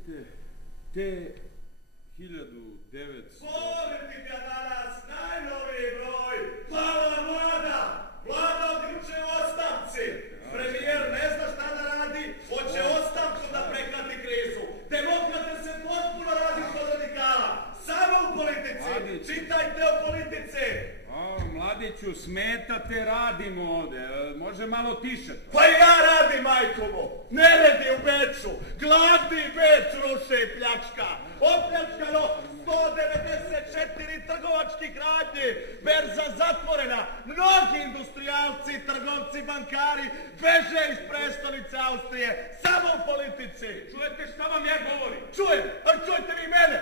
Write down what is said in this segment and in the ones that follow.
pazite, te 1900... Politika danas, najnoviji broj, pala vlada, vlada od juče u ostavci. Premijer ne zna šta da radi, hoće ostavku da prekrati krizu. Demokrate se potpuno različite od radikala, samo u politici, čitajte o politici. Mladiću, smetate, radimo ovde, može malo tiše to. Pa ja radim, majkovo, neredi u Beču, gladni Beč ruše i pljačka, opljačkano 194 trgovačkih radnji, berza zatvorena, mnogi industrijalci, trgovci, bankari beže iz prestonice Austrije, samo u politici. Čujete šta vam ja govorim? Čujem, ali čujte vi mene.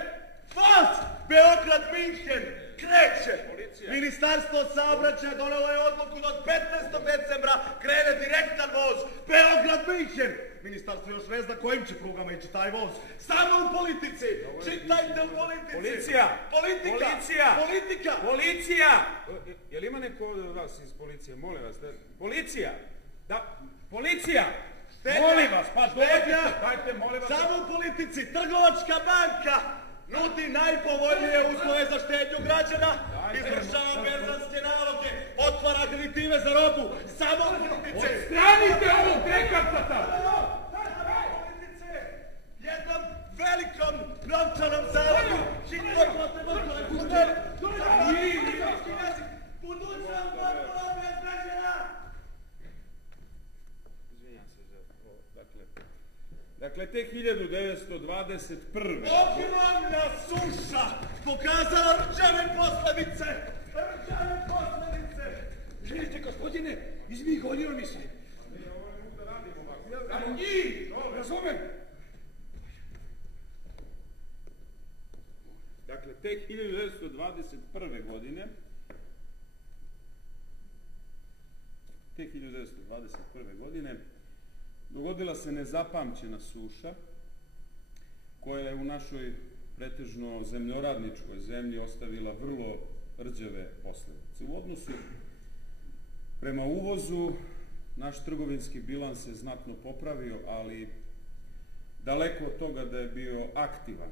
Fas, Beograd, Minhen, kreće. Ministarstvo saobraćaja donelo je odluku da od 15. decembra krene direktan voz. Beograd, Minhen. Ministarstvo još ne zna kojim će prugama ići taj voz. Samo u politici. Čitajte u politici. Policija. Politika. Policija. Politika. Policija. Jel ima neko ovdje od vas iz policije? Molim vas. Policija. Da. Policija. Molim vas. Pa dajte, molim vas. Samo u politici. Trgovačka banka nudi najpovoljnije uslove za štednju građana, izvršava berzanske naloge, otvara kreditive za robu, samo u politici. Odstranite ovog trekavca tamo! Jednom velikom novčanom zalogu, hitno potrebno kulture, budućnost potpuno bez građana. Izvinjam se za ovo, dakle, te 1921. Ogromna suša pokazala rđave posljedice. Želite, gospodine, izmigonio mi se. Ne, ovo ne mogu da radim ovako. Ali njih, razumem. Dakle, te 1921. godine dogodila se nezapamćena suša koja je u našoj pretežno zemljoradničkoj zemlji ostavila vrlo rđave posljedice. U odnosu prema uvozu naš trgovinski bilans se znatno popravio, ali daleko od toga da je bio aktivan.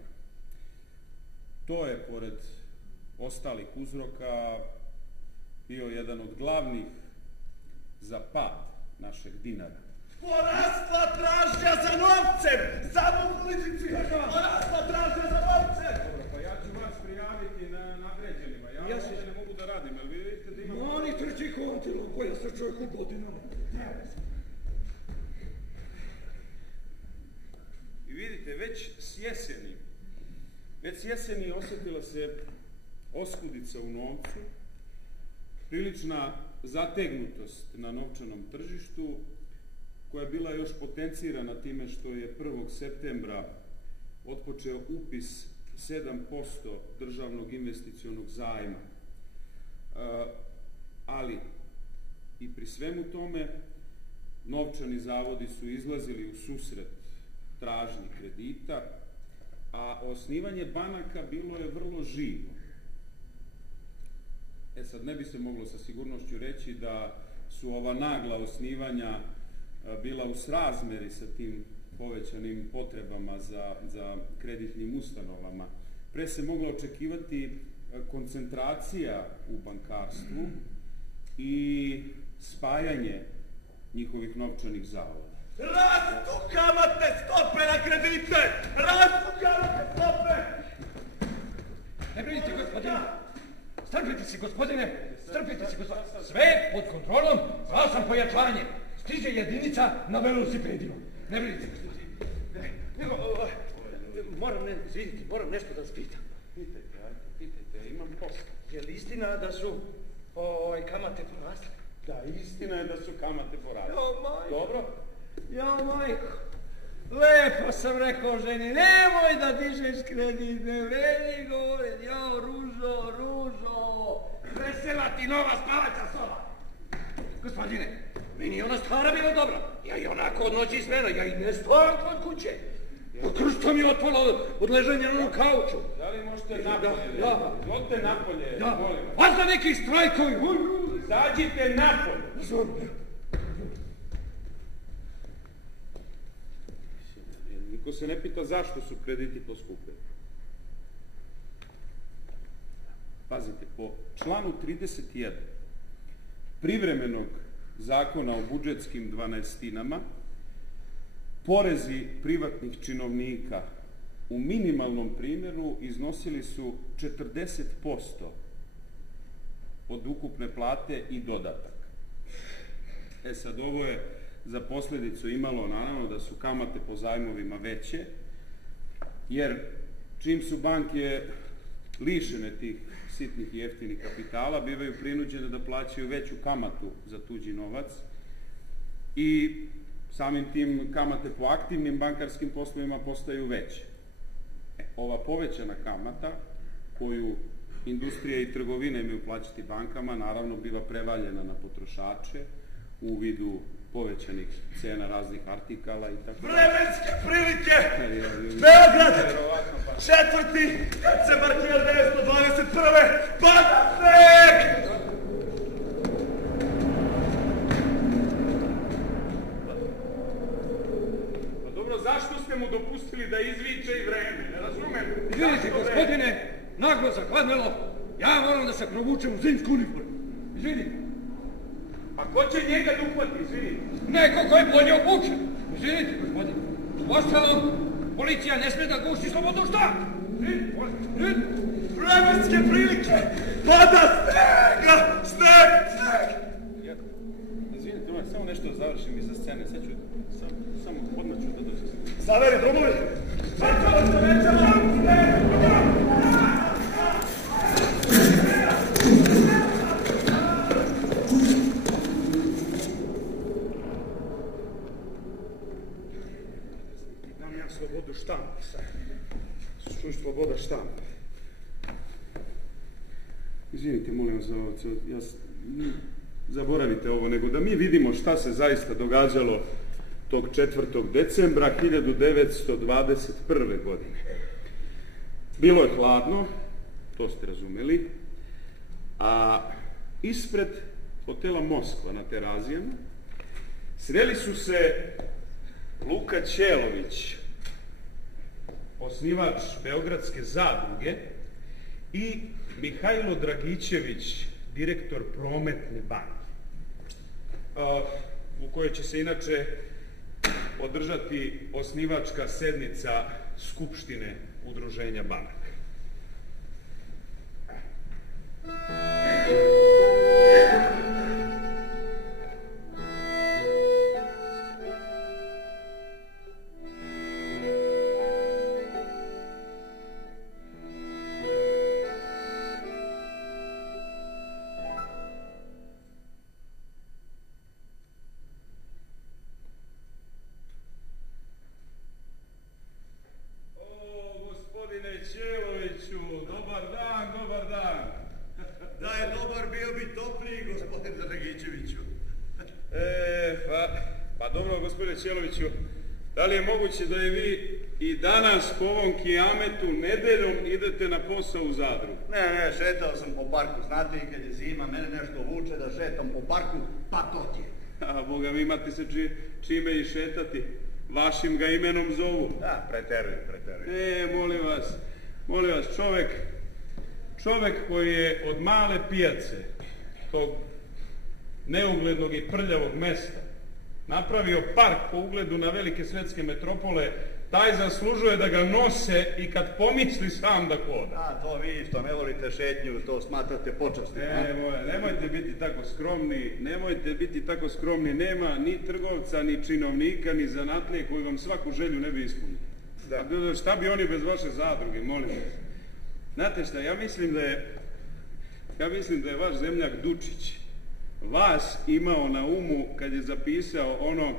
To je, pored ostalih uzroka, bio jedan od glavnih za pad našeg dinara. Porasla tražnja za novcem! Samo u politici! Porasla tražnja za novcem! Dobro, pa ja ću vas prijaviti na nadređenima. Ja ovdje ne mogu da radim, jer vi vidite da imam... Oni trči kontilo, koja se čovjek u godinama. I vidite, već s jeseni osjetila se oskudica u novcu, prilična zategnutost na novčanom tržištu, koja je bila još potencirana time što je 1. septembra otpočeo upis 7% državnog investicionog zajma. Ali i pri svemu tome novčani zavodi su izlazili u susret tražnji kredita, a osnivanje banaka bilo je vrlo živo. Sad ne bi se moglo sa sigurnošću reći da su ova nagla osnivanja bila u srazmeri sa tim povećanim potrebama za kreditnim ustanovama. Pre se mogla očekivati koncentracija u bankarstvu i spajanje njihovih novčanih zavoda. Rastu kamatne stope na kredite! Rastu kamatne stope! Ne brinite, gospodine. Strpite se, gospodine. Strpite se, gospodine. Sve pod kontrolom. Zvao sam pojačanje. Stiže jedinica na velosipedima. Ne brinite, gospodine. Moram nešto da vas pitam. Pitajte, imam posla. Je li istina da su kamate porasle? Da, istina je da su kamate porasle. Jo, majko. Dobro? Jo, majko. Lepo sam rekao ženi, nemoj da dižeš kredit, ne vredi govorit, jo, Ružo, vesela ti nova spavaća soba. Gospodine, meni je ona stara bila dobra, ja i onako od noći smena, ja i ne spavam kod kuće. Kršta mi je otpala od ležanja na kauču. Da li možete napolje? Odite napolje, molim vas. A za neki strajkovi. Izađite napolje. Niko se ne pita zašto su krediti poskupili. Pazite, po članu 31 privremenog zakona o budžetskim dvanaestinama, porezi privatnih činovnika u minimalnom primjeru iznosili su 40% od ukupne plate i dodatak. Sad, ovo je za posljedicu imalo, naravno, da su kamate po zajmovima veće, jer čim su banke lišene tih sitnih i jeftinih kapitala, bivaju prinuđene da plaćaju veću kamatu za tuđi novac i samim tim kamate po aktivnim bankarskim poslovima postaju veće. Ova povećana kamata koju industrija i trgovine imaju plaćati bankama, naravno biva prevaljena na potrošače u vidu povećanih cena raznih artikala i tako. Vremenske prilike! Beograd! 4. decembar 1921. Pada sneg! Pa dobro, zašto ste mu dopustili da izviče i vreme? Ne razumem. Izvinite, gospodine, naglo zahladnelo. Ja moram da se provučem u zimsku uniformu. Izvinite. A ko će njega da uhvati, izvinite? Neko ko je bolje obučen. Izvinite, gospodine. Ostalom, policija ne sme da guši slobodnu štat. Izvinite. Vremenske prilike! Pada snega! Sneg! Izvinite, samo nešto da završim iza scene. Sad ću, samo odmah ću da dođem. Zaveri, drugovi! Čekalo se večerom! Slobodu štampe sad. Čuj, sloboda štampe. Izvinite, molim vas za ovo, zaboravite ovo, nego da mi vidimo šta se zaista događalo tog 4. decembra 1921. godine. Bilo je hladno, to ste razumeli, a ispred hotela Moskva na Terazijama sreli su se Luka Ćelović, osnivač Beogradske zadruge, i Mihajlo Dragićević, direktor Prometne banke, u kojoj će se inače održati osnivačka sednica Skupštine Udruženja banaka. Ćeloviću, da li je moguće da je vi i danas po ovom kijametu nedeljom idete na posao u zadrugu? Ne, šetao sam po parku. Znate, i kad je zima, mene nešto vuče da šetam po parku, pa to ti je. A Boga, vi imate se čime i šetati. Vašim ga imenom zovu. Da, preteruj. Molim vas, čovek koji je od male pijace, tog neuglednog i prljavog mesta, napravio park po ugledu na velike svetske metropole, taj zaslužuje da ga nose i kad pomisli sam da hoda. A, to vi što ne volite šetnju, to smatrate počasnim. Nemojte biti tako skromni, nema ni trgovca, ni činovnika, ni zanatlije koji vam svaku želju ne bi ispunili. Da. Šta bi oni bez vaše zadruge, molim vas. Znate šta, ja mislim da je vaš zemljak Dučić vas imao na umu kad je zapisao ono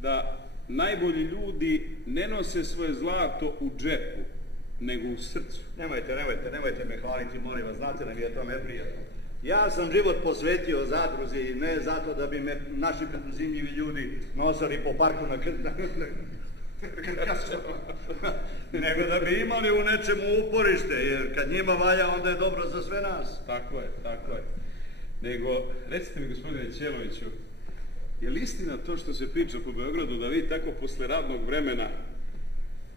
da najbolji ljudi ne nose svoje zlato u džepu, nego u srcu. Nemojte me hvaliti, molim vas, znate da mi je to neprijatno. Ja sam život posvetio zadruzi, ne zato da bi me naši preduzimljivi ljudi nosali po parku na nego da bi imali u nečemu uporište, jer kad njima valja, onda je dobro za sve nas. Tako je. Nego, recite mi, gospodine Ćeloviću, je li istina to što se priča po Beogradu da vi tako posle radnog vremena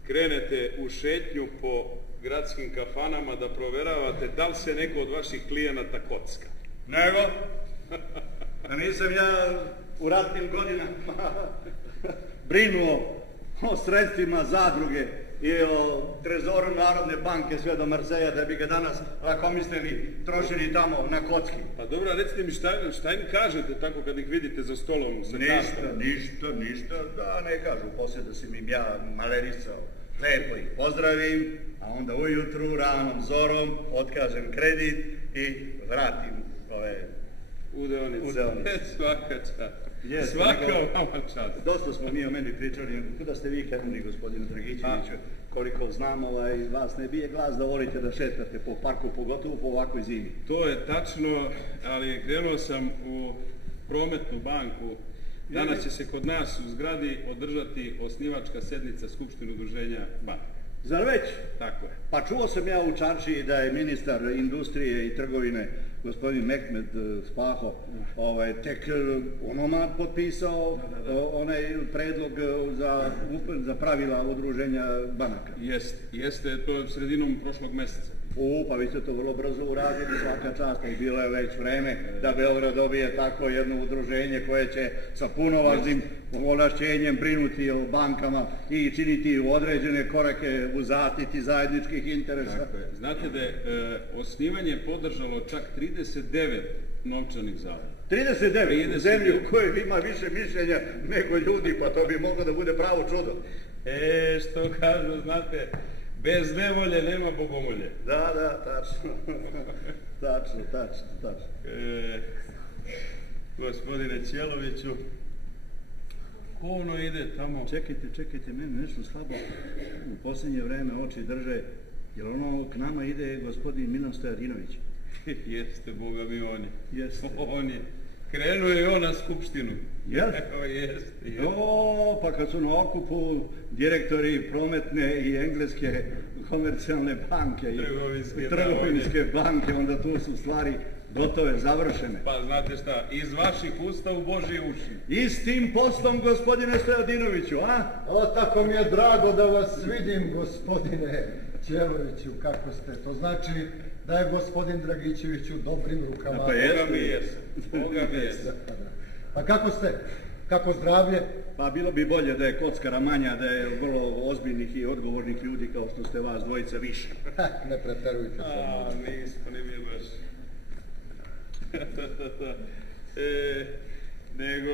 krenete u šetnju po gradskim kafanama da proveravate da li se neko od vaših klijenata kocka. Nego? A nisam ja u ratnim godinama brinuo o sredstvima zadruge i o trezoru Narodne banke sve do Marseja da bi ga danas lakomisleni trošili tamo na kocki. Pa dobro, recite mi šta im kažete tako kad ih vidite za stolom sa kartom? Ništa, da ne kažu poslije da sam im ja malerisao. Lepo ih pozdravim, a onda ujutru, ranom zorom, otkažem kredit i vratim ove udeonice. Svaka čast. Svaka vama čast. Dosta smo mi o meni pričali, kuda ste vi krenuli, gospodine Dragićeviću, koliko znam, vas ne bije glas da volite da šetate po parku, pogotovo po ovakvoj zimi. To je tačno, ali krenuo sam u Prometnu banku. Danas će se kod nas u zgradi održati osnivačka sednica Skupštine udruženja banka. Zar već? Tako je. Pa čuo sam ja u Čaršiji da je ministar industrije i trgovine, gospodin Mehmed Spaho, tek onomad potpisao onaj predlog za pravila udruženja banaka. Jeste, to je sredinom prošlog meseca. Pa vi ste to vrlo brzo uradili, svaka čast, i bilo je već vreme da Beograd dobije tako jedno udruženje koje će sa punovažnim ovlašćenjem brinuti o bankama i činiti određene korake u zaštiti zajedničkih interesa. Tako je. Znate da je osnivanje podržalo čak 39 novčanih zaloga. 39? U zemlji u kojoj ima više mišljenja nego ljudi, pa to bi moglo da bude pravo čudo. Što kažu, znate, bez nevolje nema bogomolje. Da, tačno. Tačno. Gospodine Ćeloviću, ko ono ide tamo? Čekajte, meni nešto slabo u posljednje vreme oči drže, jer ono k nama ide gospodin Milan Stojadinović. Jeste, Boga mi on je. Jeste. On je. Krenuo je on na skupštinu. Jel? Jeste. Pa kad su na okupu direktori Prometne i Engleske komercijalne banke i trgovinske banke, onda tu su stvari gotove, završene. Pa znate šta, iz vaših usta u Božje uši. Istim poslom, gospodine Stojadinoviću, a? Tako mi je drago da vas vidim, gospodine Ćeloviću, kako ste. To znači da je gospodin Dragićević u dobrim rukama. Pa Boga mi jesam. Pa kako ste? Kako zdravlje? Pa bilo bi bolje da je kockara manja, da je vrlo ozbiljnih i odgovornih ljudi kao što ste vas dvojica više. Ne preterujte se. Nismo ni mi baš. Nego...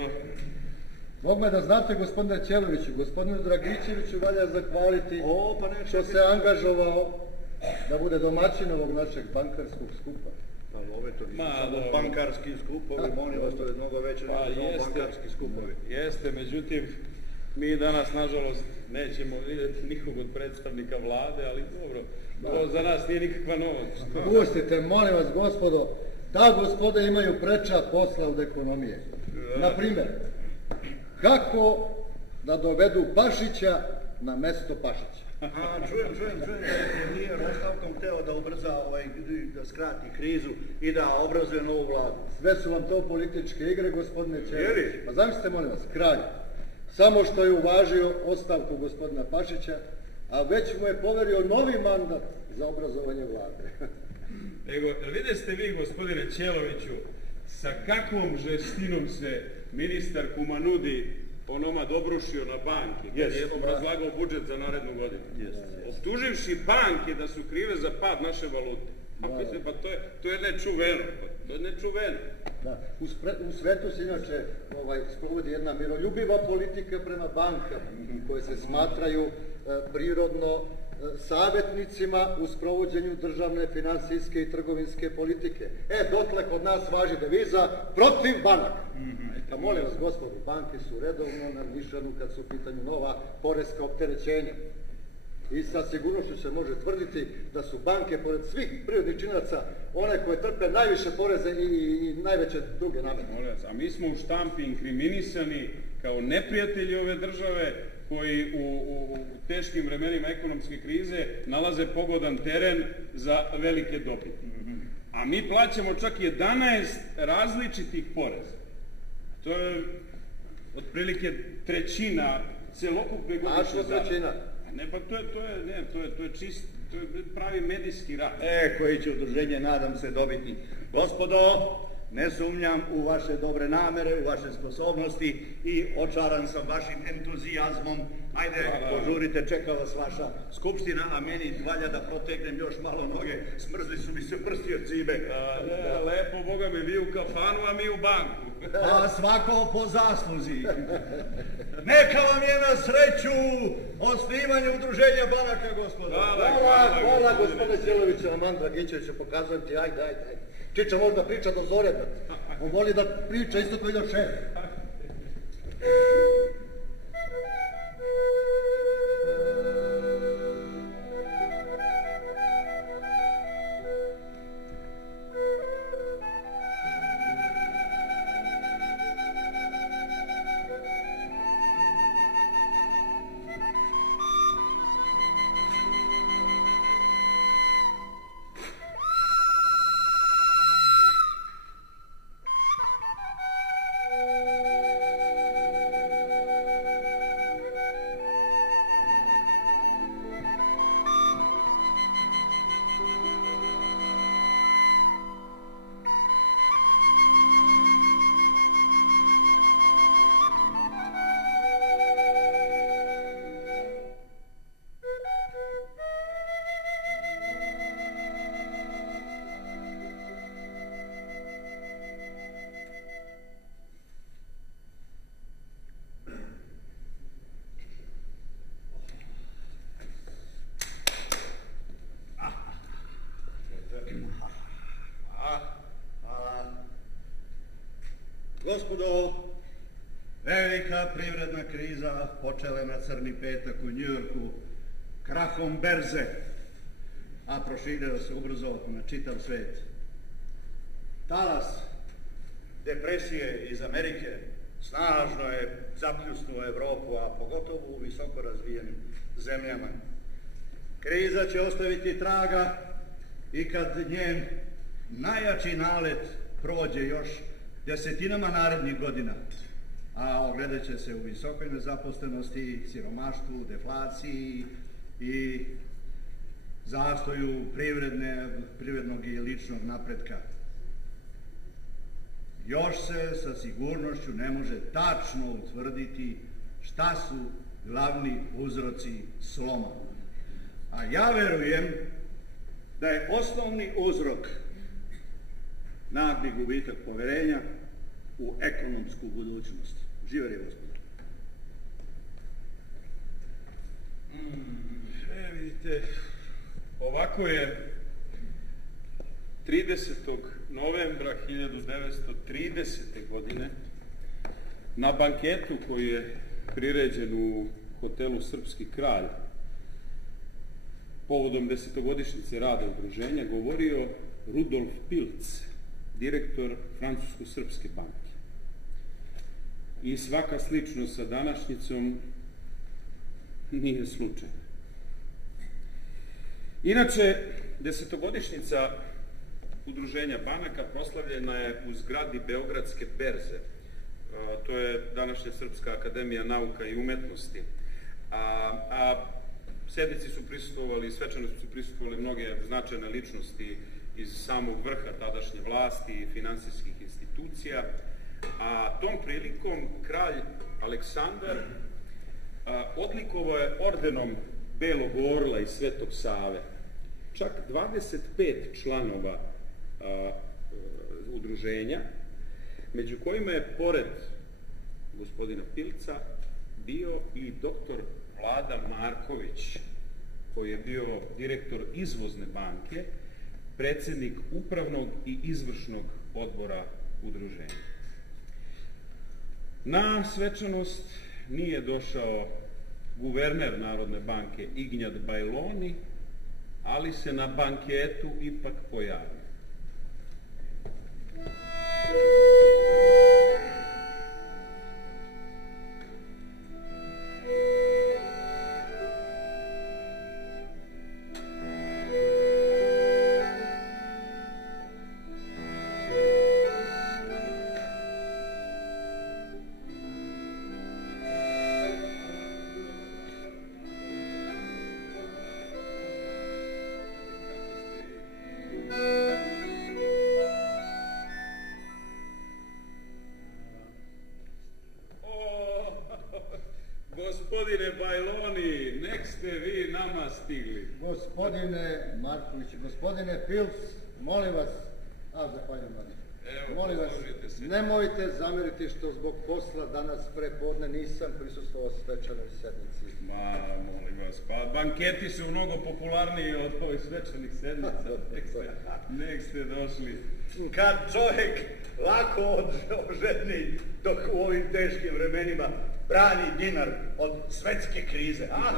Mogme da znate, gospodine Ćeloviću, gospodinu Dragićeviću valja zahvaliti što se angažovao da bude domaćin ovog našeg bankarskog skupa. Ali ove to nisu samo bankarski skupovi, molim vas, to je mnogo veće nego bankarski skupovi. Jeste, međutim, mi danas, nažalost, nećemo vidjeti nikog od predstavnika vlade, ali dobro, to za nas nije nikakva novost. Pustite, molim vas, gospodo, ta gospoda imaju preča posla od ekonomije. Naprimjer, kako da dovedu Pašića na mesto Pašića? Čujem, nije ostavkom hteo da ubrza, da skrati krizu i da obrazuje novu vladu. Sve su vam to političke igre, gospodine Ćelović. Pa zamislite, molim vas, kralj, samo što je uvažio ostavku gospodina Pašića, a već mu je poverio novi mandat za obrazovanje vlade. Nego, vidite vi, gospodine Ćeloviću, sa kakvom žestinom se ministar Kumanudi onomad obrušio na banke, kad je obrazlagao budžet za narednu godinu. Optuživši banke da su krive za pad naše valute. Pa to je nečuveno. To je nečuveno. U svetu se inače sprovodi jedna miroljubiva politika prema bankama, koje se smatraju prirodno savjetnicima u sprovođenju državne, finansijske i trgovinske politike. Dotle kod nas važi deviza protiv banaka. Pa molim vas, gospodo, banke su redovno na Nišanu kad su u pitanju nova poreska opterećenja. I sa sigurnošću se može tvrditi da su banke, pored svih prirodnih činaca, one koje trpe najviše poreze i najveće druge namete. A mi smo u štampi inkriminisani kao neprijatelji ove države koji u teškim vremenima ekonomske krize nalaze pogodan teren za velike dobiti. A mi plaćamo čak 11 različitih poreza. To je otprilike trećina celokupne godišnje zarade. Trećina. Ne, pa to je čist, to je pravi medijski rat. Koji će udruženje, nadam se, dobiti. Gospodo, ne sumnjam u vaše dobre namere, u vaše sposobnosti i očaran sam vašim entuzijazmom. Ajde, požurite, čeka vas vaša skupština, a meni valja da protegnem još malo noge. Smrzli su mi se prsti od cibe. Lepo, Boga mi, vi u kafanu, a mi u banku. A svako po zasluzi. Neka vam je na sreću osnivanje udruženja banaka, gospodo. Hvala, gospodine Ćeloviću, Aman Dragićeviću, pokazujem ti, ajde. Čiča možda priča do zore, on voli da priča isto kao i do šef. Gospodo, velika privredna kriza počela je na crni petak u Njujorku krahom berze, a proširila se ubrzo na čitav svet. Talas depresije iz Amerike snažno je zapljusnuo Evropu, a pogotovo u visoko razvijenim zemljama. Kriza će ostaviti traga i kad njen najjači nalet prođe još desetinama narednih godina, a ogledat će se u visokoj nezaposlenosti, siromaštvu, deflaciji i zastoju privrednog i ličnog napretka. Još se sa sigurnošću ne može tačno utvrditi šta su glavni uzroci sloma. A ja verujem da je osnovni uzrok nagli gubitak poverenja u ekonomsku budućnost. Živjeli, gospodo. Vidite, ovako je 30. novembra 1930. godine na banketu koji je priređen u hotelu Srpski kralj povodom 10-godišnjice rada udruženja govorio Rudolf Pilc, direktor Francusko-srpske banke. I svaka sličnost sa današnjicom nije slučajna. Inače, 10-godišnjica udruženja banaka proslavljena je u zgradi Beogradske berze. To je današnja Srpska akademija nauka i umetnosti. A sednici su prisustvovali, svečano su prisustvovali mnoge značajne ličnosti iz samog vrha tadašnje vlasti i finansijskih institucija, a tom prilikom kralj Aleksandar odlikovao je ordenom Belog orla i Svetog Save čak 25 članova udruženja, među kojima je pored gospodina Pilca bio i doktor Vlada Marković, koji je bio direktor Izvozne banke, predsjednik upravnog i izvršnog odbora udruženja. Na svečanost nije došao guverner Narodne banke Ignjat Bajloni, ali se na banketu ipak pojavio. ste vi nama stigli? Gospodine Marković, gospodine Pils, molim vas, zahvaljujem vam. Molim vas, nemojte zameriti što zbog posla danas prepodne nisam prisustvovao svečanoj sednici. Ma, molim vas, pa banketi su mnogo popularniji od ovih svečanih sednica. Nek ste došli. Kad čovjek lako ožedni dok u ovim teškim vremenima brani dinar od svetske krize, a?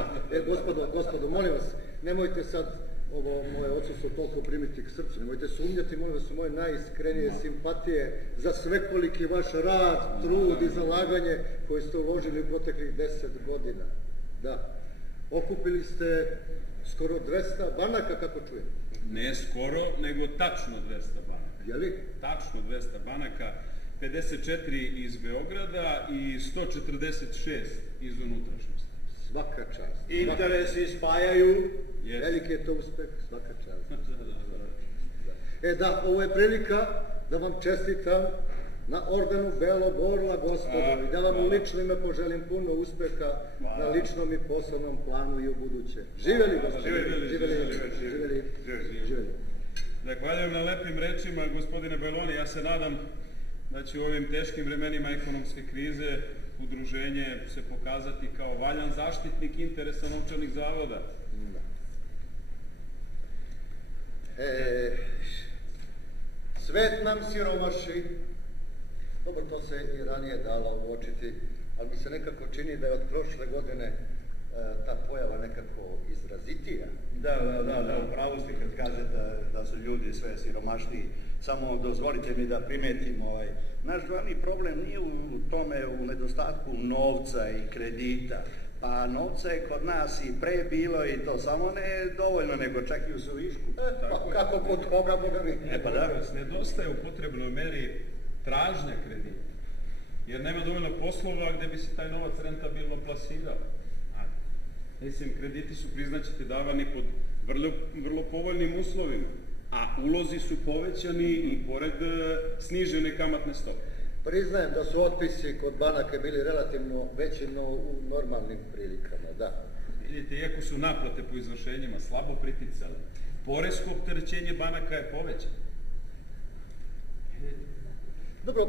Gospodo, molim vas, nemojte sad ovo moje odsustvo toliko primiti k srcu, nemojte sumnjati, molim vas, u moje najiskrenije simpatije za svekoliki vaš rad, trud i zalaganje koje ste uložili u proteklih 10 godina. Da, okupili ste skoro 200 banaka, kako čujem. Ne skoro, nego tačno 200 banaka. Je li? Tačno 200 banaka, 54 iz Beograda i 146 iz unutrašnjosti. Svaka čast. Interesi spajaju. Veliki je to uspeh, svaka čast. Da, ovo je prilika da vam čestitam na ordenu Belog orla, gospodo, i da vam u lično ime poželim puno uspeha na ličnom i poslovnom planu i u buduće. Živeli, gospodo. Živeli. Zahvaljujem na lepim rečima, gospodine Belloni. Ja se nadam da će u ovim teškim vremenima ekonomske krize udruženje se pokazati kao valjan zaštitnik interesa novčanih zavoda. Svet nam siromaši. Dobro, to se i ranije dalo uočiti, ali mi se nekako čini da je od prošle godine ta pojava nekako izrazitija. Da, upravo ste kad kažete da su ljudi sve siromašniji. Samo dozvolite mi da primetim naš glavni problem nije u tome, u nedostatku novca i kredita. Pa novca je kod nas i pre bilo i to samo ne dovoljno, nego čak i u suvišku. Kako kod koga, Boga mi? Pa da, nedostaje u potrebnoj meri tražnja kredita. Jer nema dovoljno poslova gde bi se taj novac rentabilno plasirao. Mislim, krediti su, priznaćete, davani pod vrlo povoljnim uslovima, a ulozi su povećani i pored snižene kamatne stope. Priznajem da su otpisi kod banaka bili relativno veći no u normalnim prilikama, da. Vidite, iako su naplate po izvršenjima slabo priticale, poresko opterećenje banaka je povećano. Dobro,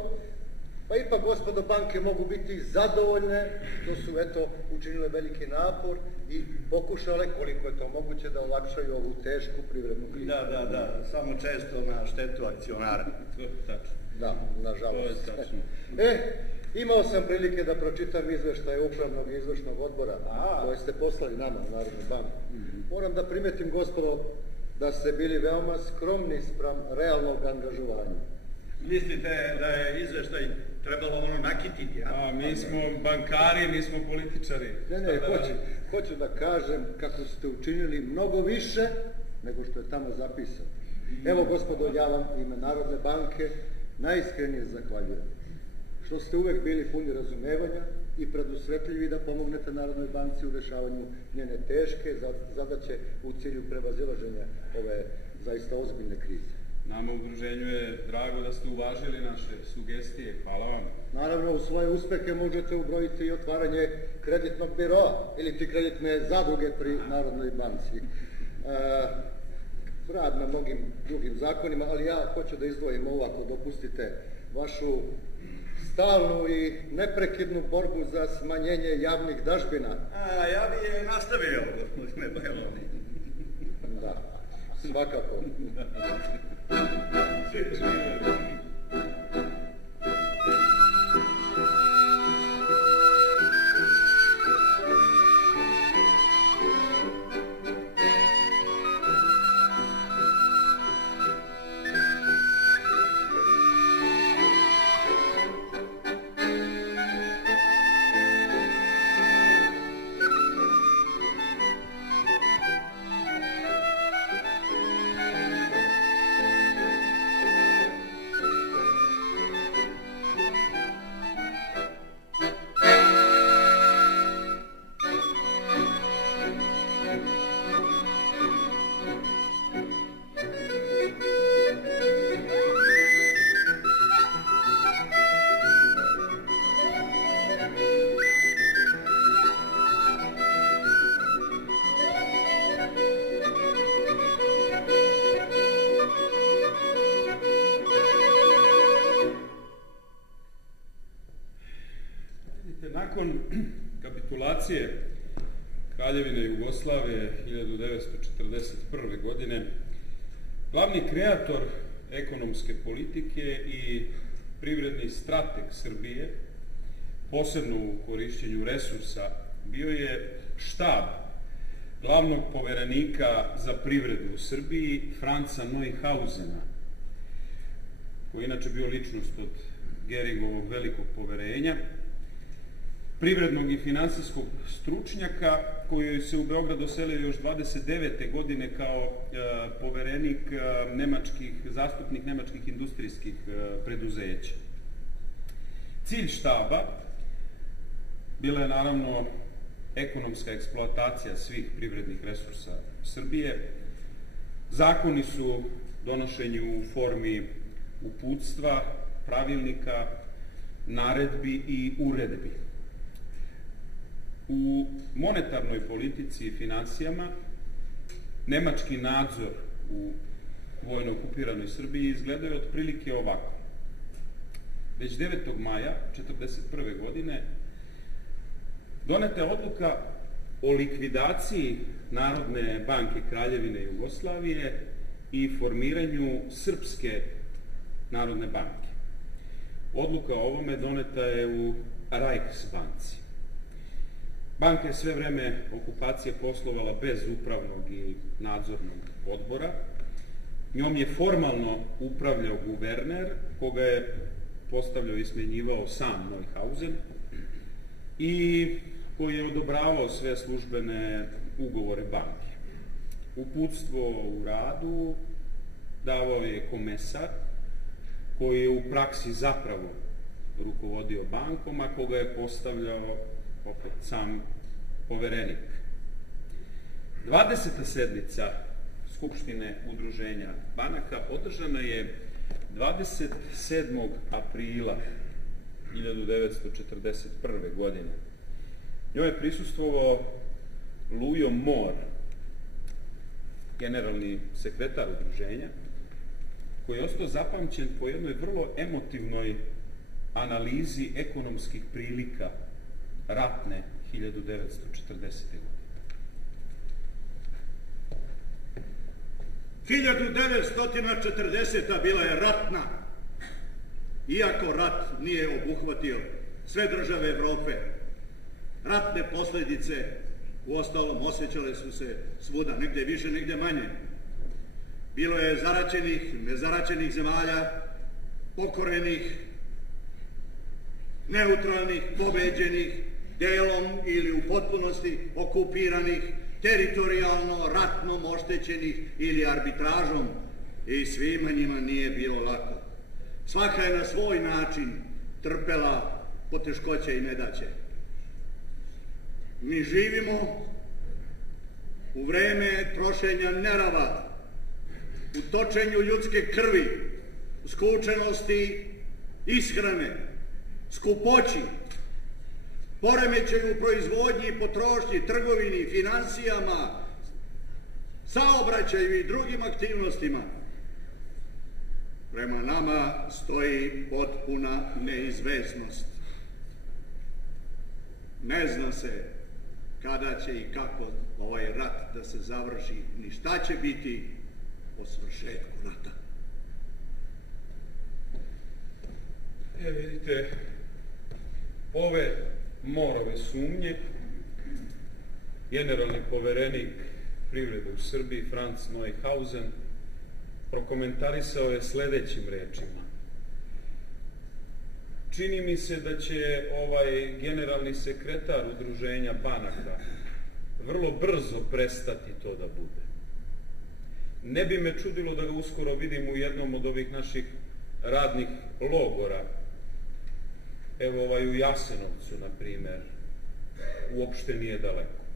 pa ipak, gospodo, banke mogu biti zadovoljne, što su, eto, učinile veliki napor i pokušale, koliko je to moguće, da olakšaju ovu tešku privrednu krizu. Da, samo često na štetu akcionara. To je tačno. Da, nažalost. To je tačno. Imao sam prilike da pročitam izveštaje Upravnog i izvršnog odbora koje ste poslali nama u Narodnu banku. Moram da primetim, gospodo, da ste bili veoma skromni spram realnog angažovanja. Mislite da je izveštaj trebalo nakititi, a? Mi smo bankari, mi smo političari. Ne, hoću da kažem kako ste učinili mnogo više nego što je tamo zapisano. Evo, gospodo, ja vam ime Narodne banke najiskrenije zahvaljujem. Što ste uvek bili puni razumevanja i predusvetljivi da pomognete Narodnoj banci u rešavanju njene teške zadaće u cilju prevazilaženja ove zaista ozbiljne krize. Nama u udruženju je drago da ste uvažili naše sugestije. Hvala vam. Naravno, u svoje uspehe možete ubrojiti i otvaranje kreditnog biroa ili ti kreditne zadruge pri Narodnoj banci. Rad na mnogim drugim zakonima, ali ja hoću da izdvojim ovo, ako dopustite, vašu stalnu i neprekidnu borbu za smanjenje javnih dažbina. Ja bi je nastavio, gospodine Belloni. Da, svakako. kapitulacije Kraljevine Jugoslavije 1941. godine glavni kreator ekonomske politike i privredni strateg Srbije, posebno u korišćenju resursa, bio je štab glavnog poverenika za privredu u Srbiji, Franca Neuhausena, koji je inače bio ličnost od Geringovog velikog poverenja, privrednog i finansijskog stručnjaka koji se u Beograd doselio još 29. godine kao poverenik zastupnik nemačkih industrijskih preduzeća. Cilj štaba bila je naravno ekonomska eksploatacija svih privrednih resursa Srbije. Zakoni su donošeni u formi uputstva, pravilnika, naredbi i uredbi. U monetarnoj politici i finansijama nemački nadzor u vojno okupiranoj Srbiji izgledao je otprilike ovako. Već 9. maja 1941. godine doneta je odluka o likvidaciji Narodne banke Kraljevine Jugoslavije i formiranju Srpske Narodne banke. Odluka o ovome doneta je u Reichsbanci. Banka je sve vreme okupacije poslovala bez upravnog i nadzornog odbora. Njom je formalno upravljao guverner, koga je postavljao i smjenjivao sam Neuhausen i koji je odobravao sve službene ugovore banke. Uputstvo u radu davao je komesar, koji je u praksi zapravo rukovodio bankom, a koga je postavljao opet sam poverenik. 20. sednica Skupštine udruženja banaka održana je 27. aprila 1941. godine. Njoj je prisustvovao Lujo Mor, generalni sekretar udruženja, koji je ostao zapamćen po jednoj vrlo emotivnoj analizi ekonomskih prilika ratne 1940. godine. 1940. bila je ratna, iako rat nije obuhvatio sve države Evrope. Ratne posljedice uostalom osjećale su se svuda, negde više, negde manje. Bilo je zaraćenih, nezaraćenih zemalja, pokorenih, neutralnih, pobeđenih, delom ili u potpunosti okupiranih, teritorijalno, ratnom oštećenih ili arbitražom, i svima njima nije bilo lako. Svaka je na svoj način trpela poteškoće i nedaće. Mi živimo u vreme trošenja nerava, u točenju ljudske krvi, u skučenosti ishrane, skupoći, poremećaju u proizvodnji i potrošnji, trgovini, finansijama, saobraćaju i drugim aktivnostima. Prema nama stoji potpuna neizvesnost. Ne zna se kada će i kako ovaj rat da se završi, ni šta će biti po svršetku rata. Vidite, ove Morove sumnje generalni poverenik privrede u Srbiji, Franc Neuhausen, prokomentarisao je sledećim rečima. Čini mi se da će ovaj generalni sekretar udruženja banaka vrlo brzo prestati to da bude. Ne bi me čudilo da ga uskoro vidim u jednom od ovih naših radnih logora. Evo u Jasenovcu, na primer, uopšte nije daleko.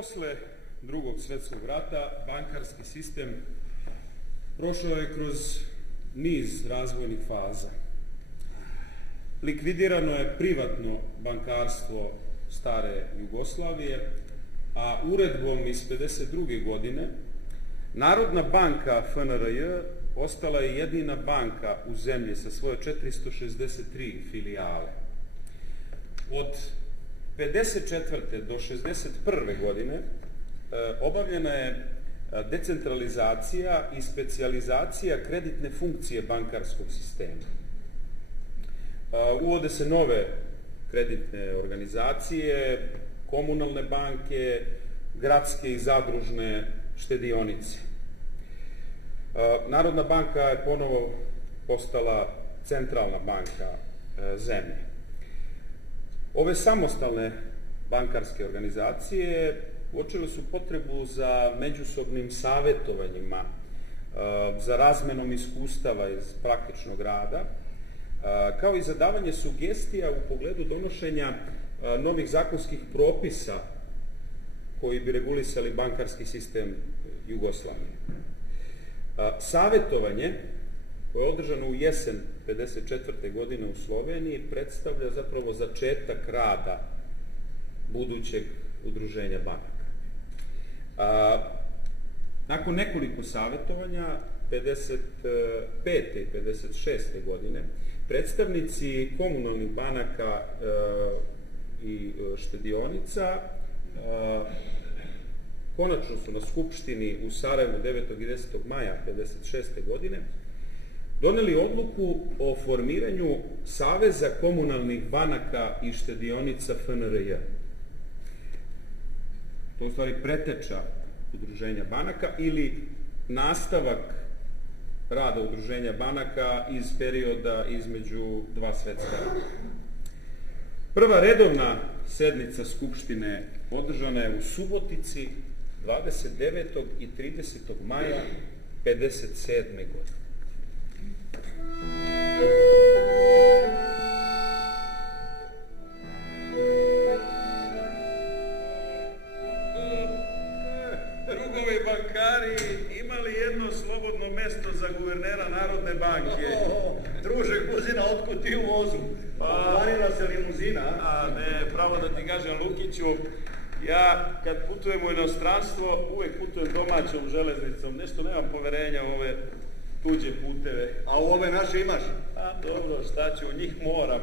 Posle Drugog svjetskog rata bankarski sistem prošao je kroz niz razvojnih faza. Likvidirano je privatno bankarstvo stare Jugoslavije, a uredbom iz 1952. godine Narodna banka FNRJ ostala je jedina banka u zemlji sa svoje 463 filijale. Od 1954. do 1961. godine obavljena je decentralizacija i specijalizacija kreditne funkcije bankarskog sistema. Uvode se nove kreditne organizacije, komunalne banke, gradske i zadružne štedionice. Narodna banka je ponovo postala centralna banka zemlje. Ove samostalne bankarske organizacije uočile su potrebu za međusobnim savjetovanjima, za razmenom iskustava iz praktičnog rada, kao i za davanje sugestija u pogledu donošenja novih zakonskih propisa koji bi regulisali bankarski sistem Jugoslavije. Savjetovanje, koje je održano u jesen 1954. godine u Sloveniji, predstavlja zapravo začetak rada budućeg udruženja banaka. Nakon nekoliko savjetovanja, 1955. i 1956. godine, predstavnici komunalnih banaka i štedionica konačno su na Skupštini u Sarajevu 9. i 10. maja 1956. godine doneli odluku o formiranju Saveza komunalnih banaka i štedionica FNRJ. To je u stvari preteča udruženja banaka ili nastavak rada udruženja banaka iz perioda između dva svetska rata. Prva redovna sednica Skupštine održana je u Subotici 29. i 30. maja 1957. godine. Drugovi bankari imali jedno slobodno mesto za guvernera Narodne banke. Druže Guzina, otkud ti u vozu? Varila se limuzina? Ne, pravo da ti kažem, Lukiću, ja kad putujem u inostranstvo uvek putujem domaćom železnicom. Nešto nemam poverenja u ove tuđe puteve. A u ove naše imaš? Dobro, šta ću, u njih moram.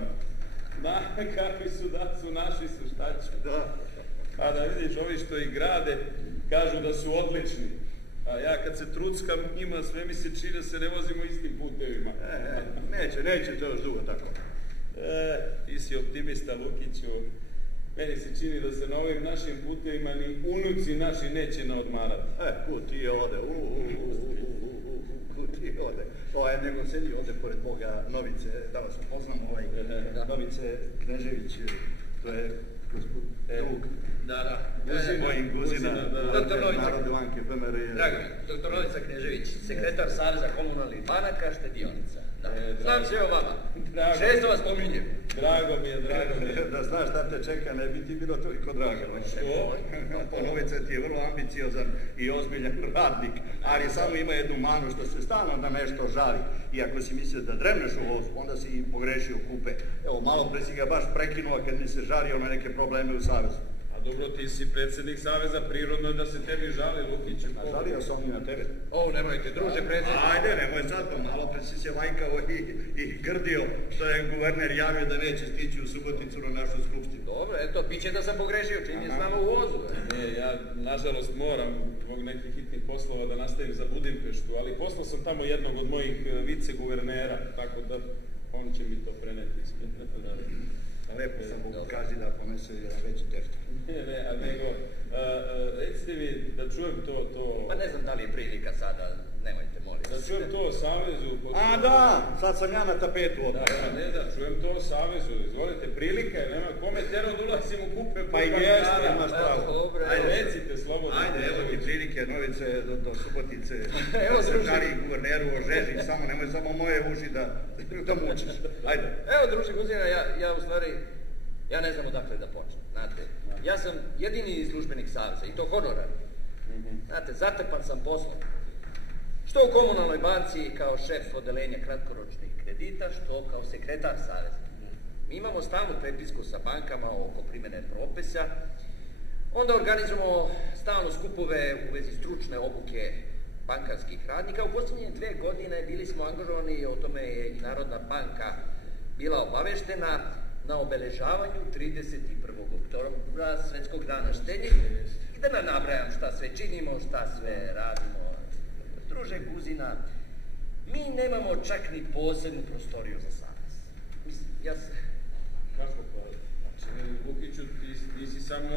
Kakvi su da su, naši su, šta ću. Da. A da vidiš, ovi što ih grade, kažu da su odlični. A ja kad se truckam njima, sve mi se čini da se ne vozimo istim putevima. Neće to još dugo tako. Ti si optimista, Lukiću. Meni se čini da se na ovim našim putevima ni unuci naši neće naodmarati. Kud ti ode, kud ti ode. Nego sedi ovde pored Boga Novice, da vas upoznam, Novice Knežević, to je drug. Guzina, Narodne banke, FNRJ. Drago mi, doktor Novica Knežević, sekretar Saveza komunalnih banaka, štedionica. Znam sve o vama. Često vas pominjem. Drago mi je. Da znaš šta te čeka, ne bi ti bilo toliko drago. Novica ti je vrlo ambiciozan i ozbiljan radnik, ali samo ima jednu manu što se stalno da nešto žali. I ako si mislio da dremneš u vozu, onda si pogrešio kupe. Evo, malo pre si ga baš prekinuo kad mi se žalio na neke probleme u Savezu. Dobro, ti si predsjednik Saveza, prirodno da se tebi žali, Lukiću. Žalio sam i na tebe. Nemojte, druže predsjednik. Ajde, nemoj sad, malo pre si se lajkavo i grdio što je guverner javio da neće stići u Suboticu na našu skupštinu. Dobro, eto, piće da sam pogrešio, čim je s nama u vozu. Ja, nažalost, moram zbog nekih hitnih poslova da nastavim za Budimpeštu, ali poslao sam tamo jednog od mojih viceguvernera, tako da on će mi to preneti. Lepo sam Bogu kaži da ponese jedan veći teftar. Nego, recite mi da čujem to... Pa ne znam da li je prilika sada, nemojte, molim. Da čujem to o Savezu... Da, sad sam ja na tapetu odmah. Da, čujem to o Savezu, izvolite, prilika je, nema kome tero da ulazim u kupe... Pa i jeste, imaš pravo. Ajde, recite, slobodno. Ajde, evo ti prilike, Novice, do Subotice. Evo se žali guverneru o žeži, samo nemoj samo moje uši da mučiš. Ajde. Evo, druži Guzina, ja u stvari Ja ne znam odakle da počnem, znate. Ja sam jedini službenik saveza i to honorar. Znate, zatrpan sam poslom. Što u komunalnoj banci kao šef odelenja kratkoročnih kredita, što kao sekretar saveza. Mi imamo stalnu prepisku sa bankama oko primjene propisa, onda organizujemo stalno skupove u vezi stručne obuke bankarskih radnika. U posljednje 2 godine bili smo angažovani, o tome je i Narodna banka bila obaveštena, na obeležavanju 31. oktobra, Svetskog dana štednje, i da ne nabrajam šta sve činimo, šta sve radimo. Druže Kuzina, mi nemamo čak ni posebnu prostoriju za savez. Mislim, ja se... Kako pa? Znači, Vukiću, ti si samo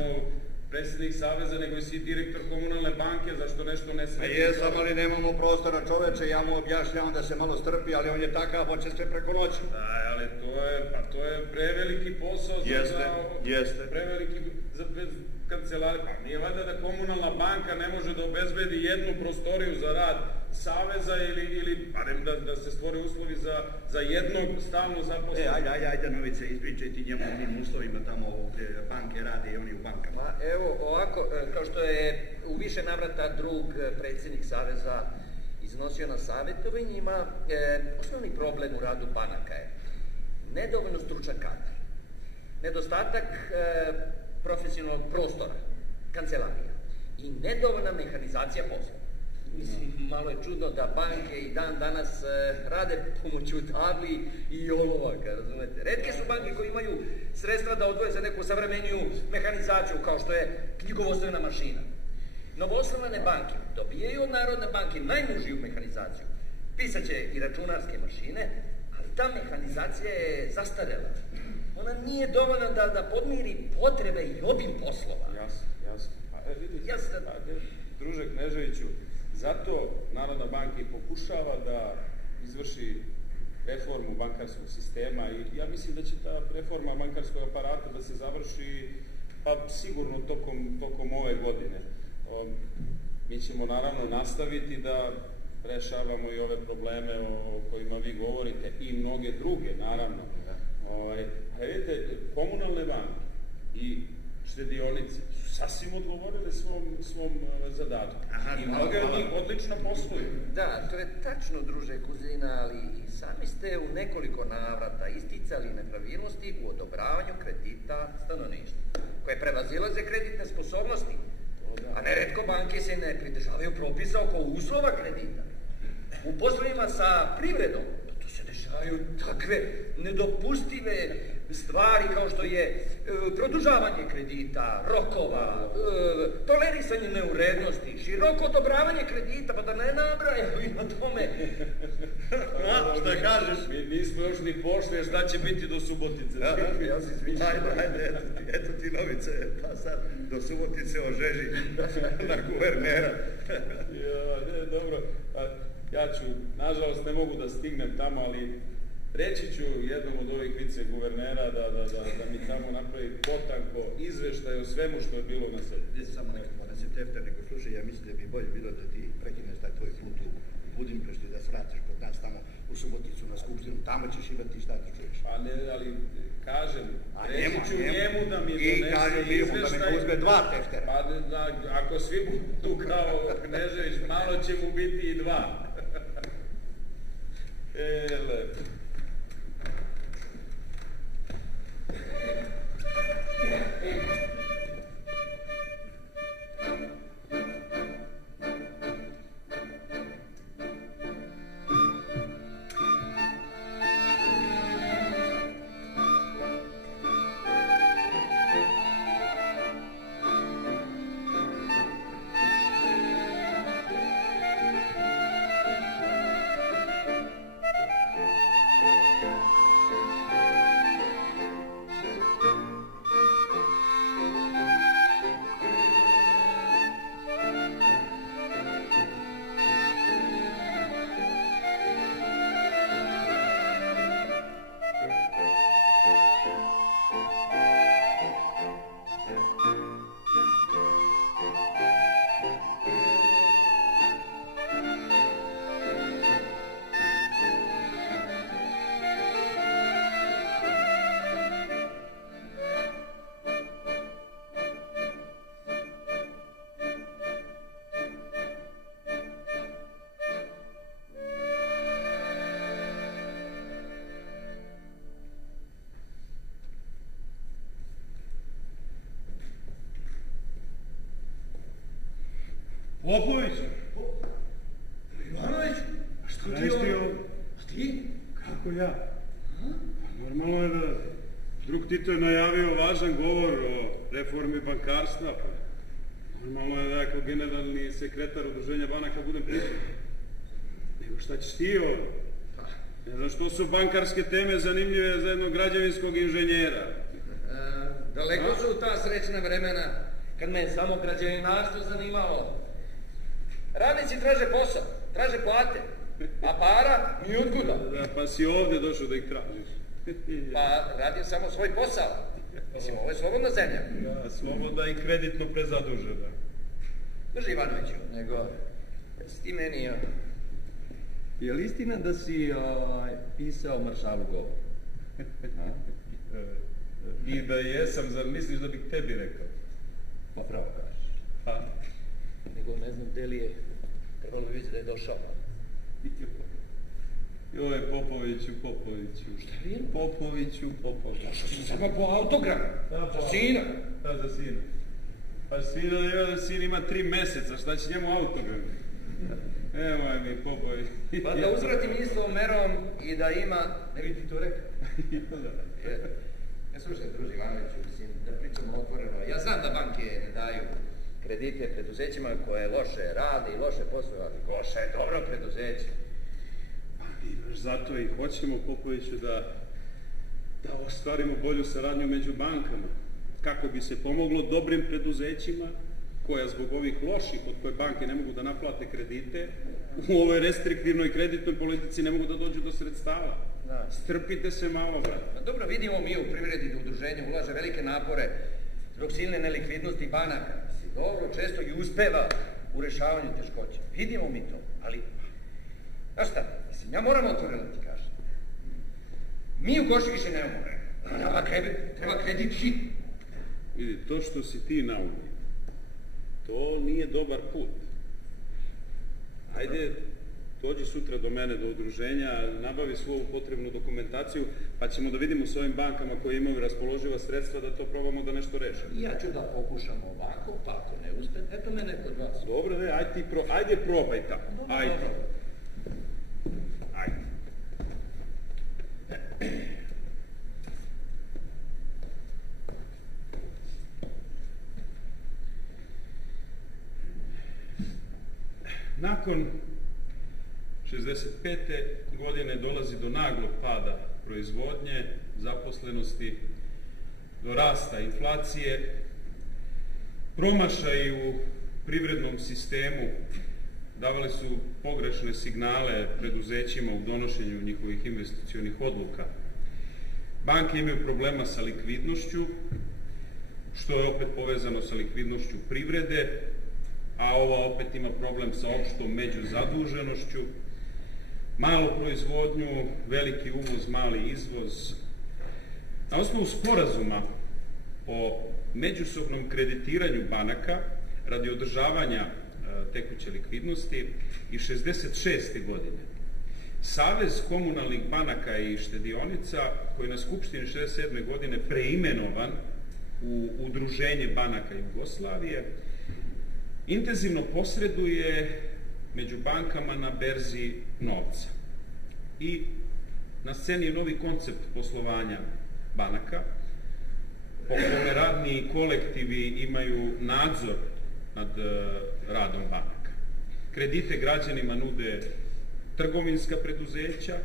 predsjednik saveza, nego si direktor komunalne banke, zašto nešto ne sredi? Jesam, ali nemamo prostora, čoveče, ja mu objašnjavam da se malo strpi, ali on je takav, hoće sve preko noći. Ali to je preveliki posao Jeste. Preveliki za kancelariju. Pa nije valjda da komunalna banka ne može da obezbedi jednu prostoriju za rad saveza ili barem da se stvore uslovi za jednog stalno zaposlenog. Ajde, Novice, ispričaj ti njemu onim uslovima tamo gdje banke rade i oni u bankama. Pa evo, ovako, kao što je u više navrata drug predsjednik saveza iznosio na savjetovanjima, osnovni problem u radu banaka je nedovoljno stručan kadar, nedostatak profesionalnog prostora, kancelarija i nedovoljna mehanizacija posla. Mislim, malo je čudno da banke i dan danas rade pomoću tabli i olovaka, razumete? Retke su banke koje imaju sredstva da odvoje za neku savremeniju mehanizaciju, kao što je knjigovodstvena mašina. Novoosnovane banke dobijaju od Narodne banke najnužiju mehanizaciju. Pisaće i računarske mašine, ali ta mehanizacija je zastarela. Ona nije dovoljna da podmiri potrebe i obim poslova. Jasno. Druže Kneževiću, zato Narodna banka i pokušava da izvrši reformu bankarskog sistema i ja mislim da će ta reforma bankarskog aparata da se završi pa sigurno tokom ove godine. Mi ćemo naravno nastaviti da rešavamo i ove probleme o kojima vi govorite i mnoge druge, naravno. Vidite, komunalne banke i štedionice su sasvim odgovorile svom zadatku. I mnoge od njih odlično posluju. Da, to je tačno, druže Kuzina, ali i sami ste u nekoliko navrata isticali nepravilnosti u odobravanju kredita stanovništva, koje prevazilaze kreditne sposobnosti, a neretko banke se ne pridržavaju propisa oko uslova kredita. U poslovima sa privredom to se dešavaju takve nedopustive stvari kao što je produžavanje kredita, rokova, tolerisanje neurednosti, široko odobravanje kredita, pa da ne nabrajamo i na tome. Šta kažeš? Mi nismo još ni pošli, šta će biti do Subotice? Ja se izvišam. Ajde, eto ti Novice, pa sad do Subotice ožeži na guvernera. Dobro, ja ću, nažalost ne mogu da stignem tamo, ali reći ću jednom od ovih viceguvernera da mi tamo napravi potanko izveštaj o svemu što je bilo na svetu. Samo nekako da se tefter, nego slušaj, ja mislim da bi bolje bilo da ti prekineš taj tvoj put u Budimpešti, da se vratiš kod nas tamo u Suboticu na skupštinu, tamo ćeš imati šta da čuješ. Pa ne, ali kažem, reći ću njemu da mi donese izveštaj. I kažem njemu da mi uzme 2 teftera. Pa ako svi budu kao Knežević, malo će mu biti i 2. Lepo. Popović? Ivanović? A što ti Znaš ti ovo? A ti? Kako ja? Normalno je da drug Tito je najavio važan govor o reformi bankarstva, pa normalno je da ja kao generalni sekretar Udruženja banaka budem prisutan. Nego šta ćeš ti ovo? Ne znam što su bankarske teme zanimljive za jednog građevinskog inženjera. Daleko su ta srećna vremena kad me je samo građevinarstvo zanimalo. Radnici traže posao, traže plate, a para ni otkuda. Da, pa si ovdje došao da ih tražiš. Pa radim samo svoj posao. Mislim, ovo je slobodna zemlja. Da, slobodna i kreditno prezadužena. Drži Ivanoviću, nego si ti meni... Je li istina da si pisao maršalu govor? I da jesam, zar misliš da bih tebi rekao? Pa pravo kažeš. Pa? Nego ne znam gde li je, trebalo bi vidjeti da je došao. Joj, Popoviću. Šta je? Popoviću. Došao sam samo po autogram. Za sina. Da, za sina. Pa sin ima 3 meseca, šta će njemu autogram? Nemoj mi, Popović. Pa da uzvratim istom merom i da ima, ne bi ti to rekao? Slušaj, druži Ivanoviću, mislim, da pričamo otvoreno. Ja znam da banke ne daju kredite preduzećima koje loše rade i loše posluje, ali Goša je dobro preduzeće. Zato i hoćemo, Popoviću, da ostvarimo bolju saradnju među bankama, kako bi se pomoglo dobrim preduzećima koja zbog ovih loših od koje banke ne mogu da naplate kredite, u ovoj restriktivnoj kreditnoj politici ne mogu da dođu do sredstava. Da. Strpite se malo, brate. Pa dobro, vidimo mi u privredi da udruženje ulaže velike napore zbog silne nelikvidnosti banaka. Dobro, često i uspeva u rešavanju teškoća. Vidimo mi to, ali... Znaš šta, mislim, ja moram otvoreno ti kažem. Mi u Goši više nemamo vremena. Treba kredit hitno. Vidi, to što si ti naumio, to nije dobar put. Ajde, dođi sutra do mene, do udruženja, nabavi svu potrebnu dokumentaciju, pa ćemo da vidimo s ovim bankama koje imaju raspoloživa sredstva da to probamo da nešto rešimo. Ja ću da pokušam ovako, pa ako ne uspe, eto mene kod vas. Dobro, ne, ajde probaj tako. Ajde. Nakon 65. godine dolazi do naglog pada proizvodnje, zaposlenosti, do rasta inflacije, promašaj u privrednom sistemu davali su pogrešne signale preduzećima u donošenju njihovih investicionih odluka. Banke imaju problema sa likvidnošću, što je opet povezano sa likvidnošću privrede, a ova opet ima problem sa opštom međuzaduženošću, malu proizvodnju, veliki uvoz, mali izvoz. Na osnovu sporazuma o međusobnom kreditiranju banaka radi održavanja tekuće likvidnosti i 66. godine Savez komunalnih banaka i štedionica, koji je na Skupštini 67. godine preimenovan u Udruženje banaka Jugoslavije, intenzivno posreduje među bankama na berzi novca. I na sceni je novi koncept poslovanja banaka, po kome radni kolektivi imaju nadzor nad radom banaka. Kredite građanima nude trgovinska preduzeća,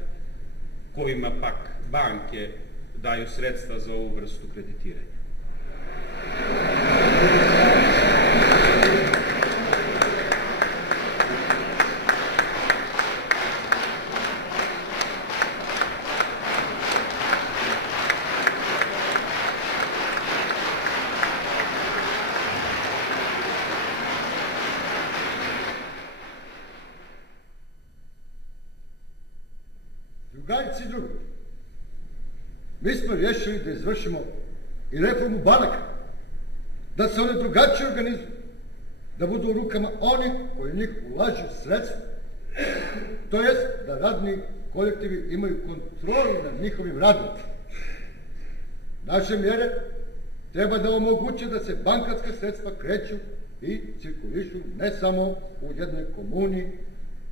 kojima pak banke daju sredstva za ovu vrstu kreditiranja. Drugarici i drugi, mi smo rješili da izvršimo i reformu banaka, da se one drugačije organizuju, da budu u rukama onih koji u njih ulažu sredstva, to jest da radni kolektivi imaju kontrolu nad njihovim radom. Naše mjere treba da omoguće da se bankarska sredstva kreću i cirkulišu ne samo u jednoj komuni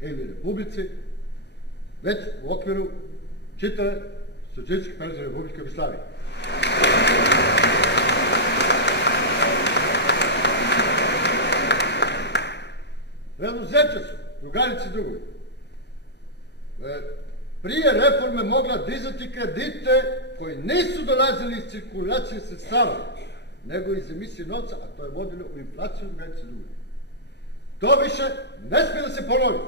ili republici, već u okviru čitave Socijalističke Federativne Republike Jugoslavije. Preduzeća su, drugarici i drugovi, prije reforme mogla dizati kredite koji nisu dolazili iz cirkulacije sredstava, nego iz emisije novca, a to je vodilo u inflaciju drugarici i drugovi. To više ne smije da se ponovi.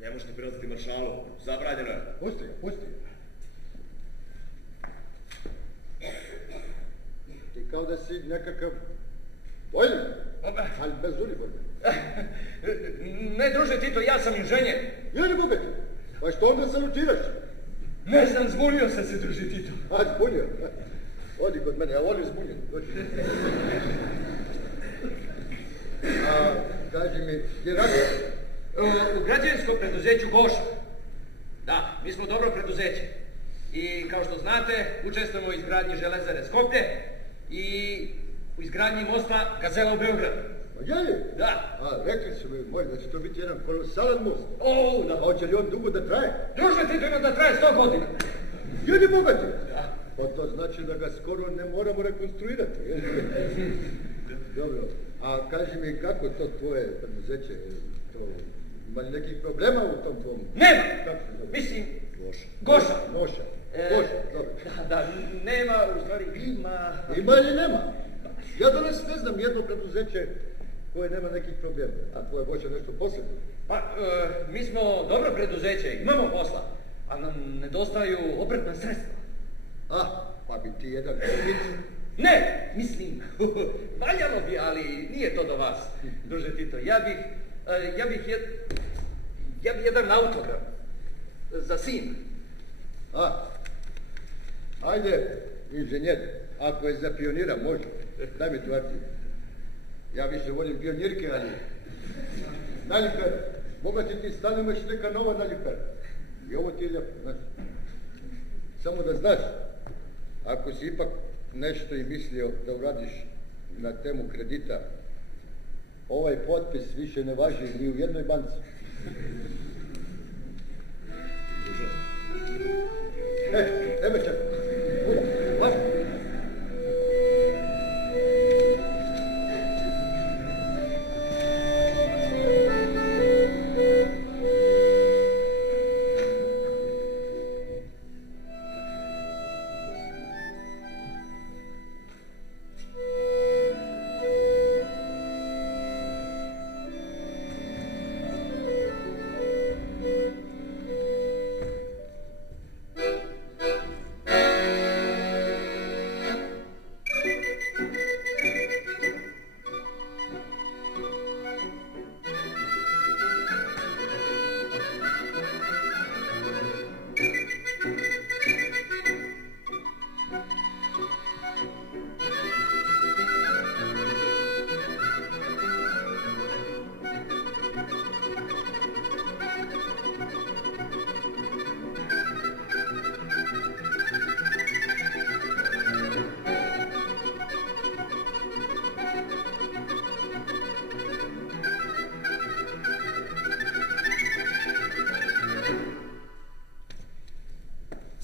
Ne možete prilaziti maršalu, zabranjeno je. Pusti ga, pusti ga. Ti kao da si nekakav vojnik, ali bez uniforme. Ne, druže Tito, ja sam inženjer. Ili bubeti, pa što onda salutiraš? Ne znam, zbunio sam se, druže Tito. A, zbunio? Odi kod mene, ja volim zbunjen. A, kaži mi, gdje radiš? U građevinskom preduzeću Goša. Da, mi smo dobro preduzeće. I kao što znate, učestvujemo u izgradnji železare Skoplje i u izgradnji mosta Gazela u Beogradu. Pa je? Da. A, rekli su mi moji da će to biti jedan kolosalan most. O, da. A hoće li on dugo da traje? Druže Tito, ima da traje 100 godina. Ili bogati? Da. Pa to znači da ga skoro ne moramo rekonstruirati. Dobro, a kaži mi kako to tvoje preduzeće, to, ima li nekih problema u tom tvom? Nema! Kako se zove? Mislim, Goša. Goša. Goša, Goša, dobro. Da, nema, u stvari, ima... Ima ili nema? Ja danas ne znam jedno preduzeće koje nema nekih problema, a tvoje Goša nešto posebno. Pa, mi smo dobro preduzeće, imamo posla, a nam nedostaju obrtna sredstva. Ah, pa bi ti jedan kredit. Ne, mislim, valjalo bi, ali nije to do vas, druže Tito. Ja bih jedan autograf za sin. A, ajde, inženjer, ako je za pionira, može. Daj mi tu artiku. Ja više volim pionirke, ali naljiper. Bogati ti stalno imaš neka nova naljiper. I ovo ti je lijepo, znaš. Samo da znaš, ako si ipak nešto i mislio da uradiš na temu kredita, ovaj potpis više ne važi ni u jednoj banci. Eme čekaj. Važi.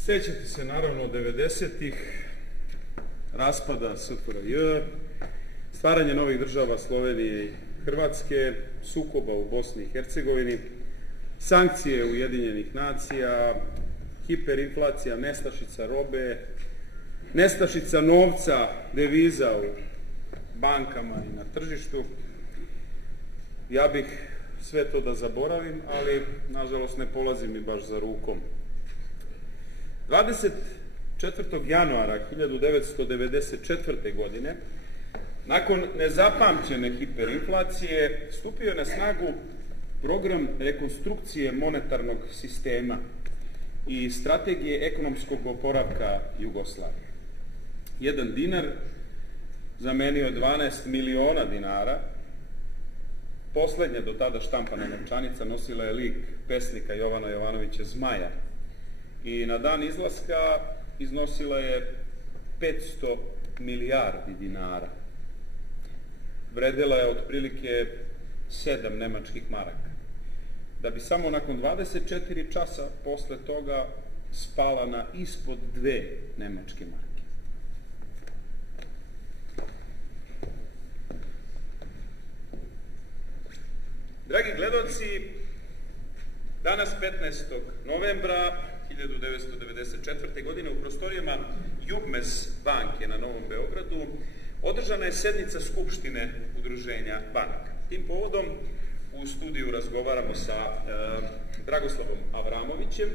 Sjećate se naravno 90-ih, raspada SFRJ, stvaranje novih država Slovenije i Hrvatske, sukoba u Bosni i Hercegovini, sankcije Ujedinjenih nacija, hiperinflacija, nestašica robe, nestašica novca, deviza u bankama i na tržištu. Ja bih sve to da zaboravim, ali nažalost ne polazi mi baš za rukom. 24. januara 1994. godine, nakon nezapamćene hiperinflacije, stupio je na snagu program rekonstrukcije monetarnog sistema i strategije ekonomskog oporavka Jugoslavije. 1 dinar zamenio je 12 miliona dinara. Poslednja do tada štampana novčanica nosila je lik pesnika Jovana Jovanovića Zmaja i na dan izlaska iznosila je 500 milijardi dinara. Vredela je otprilike 7 nemačkih maraka, da bi samo nakon 24 časa posle toga spala na ispod 2 nemačke marke. Dragi gledalci, danas 15. novembra 1994. godine u prostorijama Jugmes banke na Novom Beogradu održana je sednica Skupštine Udruženja banaka. Tim povodom u studiju razgovaramo sa Dragoslavom Avramovićem,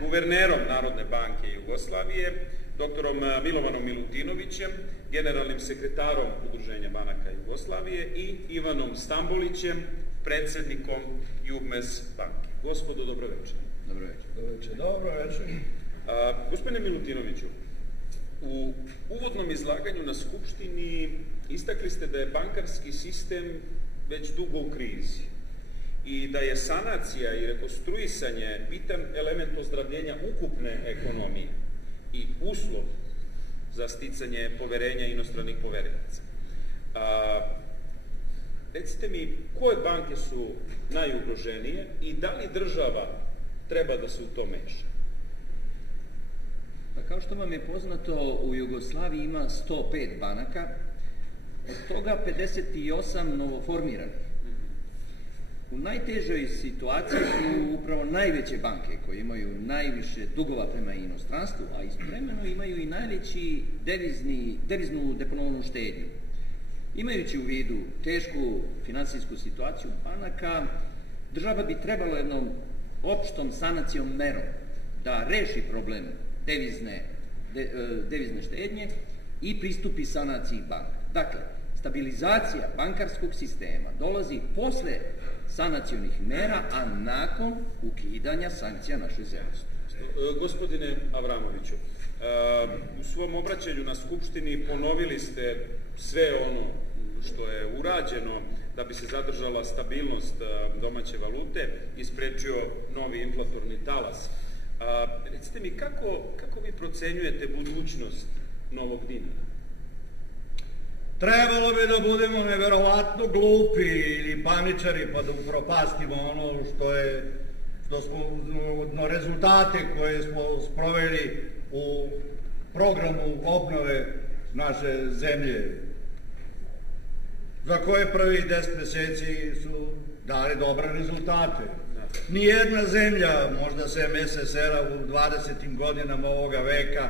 guvernerom Narodne banke Jugoslavije, doktorom Milovanom Milutinovićem, generalnim sekretarom Udruženja banaka Jugoslavije i Ivanom Stambolićem, predsednikom Jugmes banke. Gospodo, dobro večer. Dobro večer. Dobro večer. Dobro večer. Gospodine Milutinoviću, u uvodnom izlaganju na Skupštini istakli ste da je bankarski sistem već dugo u krizi i da je sanacija i rekonstruisanje bitan element ozdravljenja ukupne ekonomije i uslov za sticanje poverenja inostranih poverilaca. Recite mi, koje banke su najugroženije i da li država treba da se u to meša? Pa kao što vam je poznato, u Jugoslaviji ima 105 banaka, od toga 58 novoformiranih. U najtežoj situaciji su upravo najveće banke koje imaju najviše dugova prema inostranstvu, a istovremeno imaju i najveći deviznu deponovnu štednju. Imajući u vidu tešku finansijsku situaciju banaka, država bi trebala jednom opštom sanacijom merom da reši problem devizne štednje i pristupi sanaciji banka. Dakle, stabilizacija bankarskog sistema dolazi posle sanacionih mera, a nakon ukidanja sankcija našoj zemlji. Gospodine Avramoviću, u svom obraćanju na Skupštini ponovili ste sve ono što je urađeno da bi se zadržala stabilnost domaće valute i sprečio novi inflatorni talas. Recite mi, kako vi procenjujete budućnost novog dinara? Trebalo bi da budemo neverovatno glupi ili paničari pa da upropastimo ono što smo rezultate koje smo sproveli u programu obnove naše zemlje, za koje prvih 10 meseci su dali dobre rezultate. Nijedna zemlja, možda sem SSR-a u 20. godinama ovoga veka,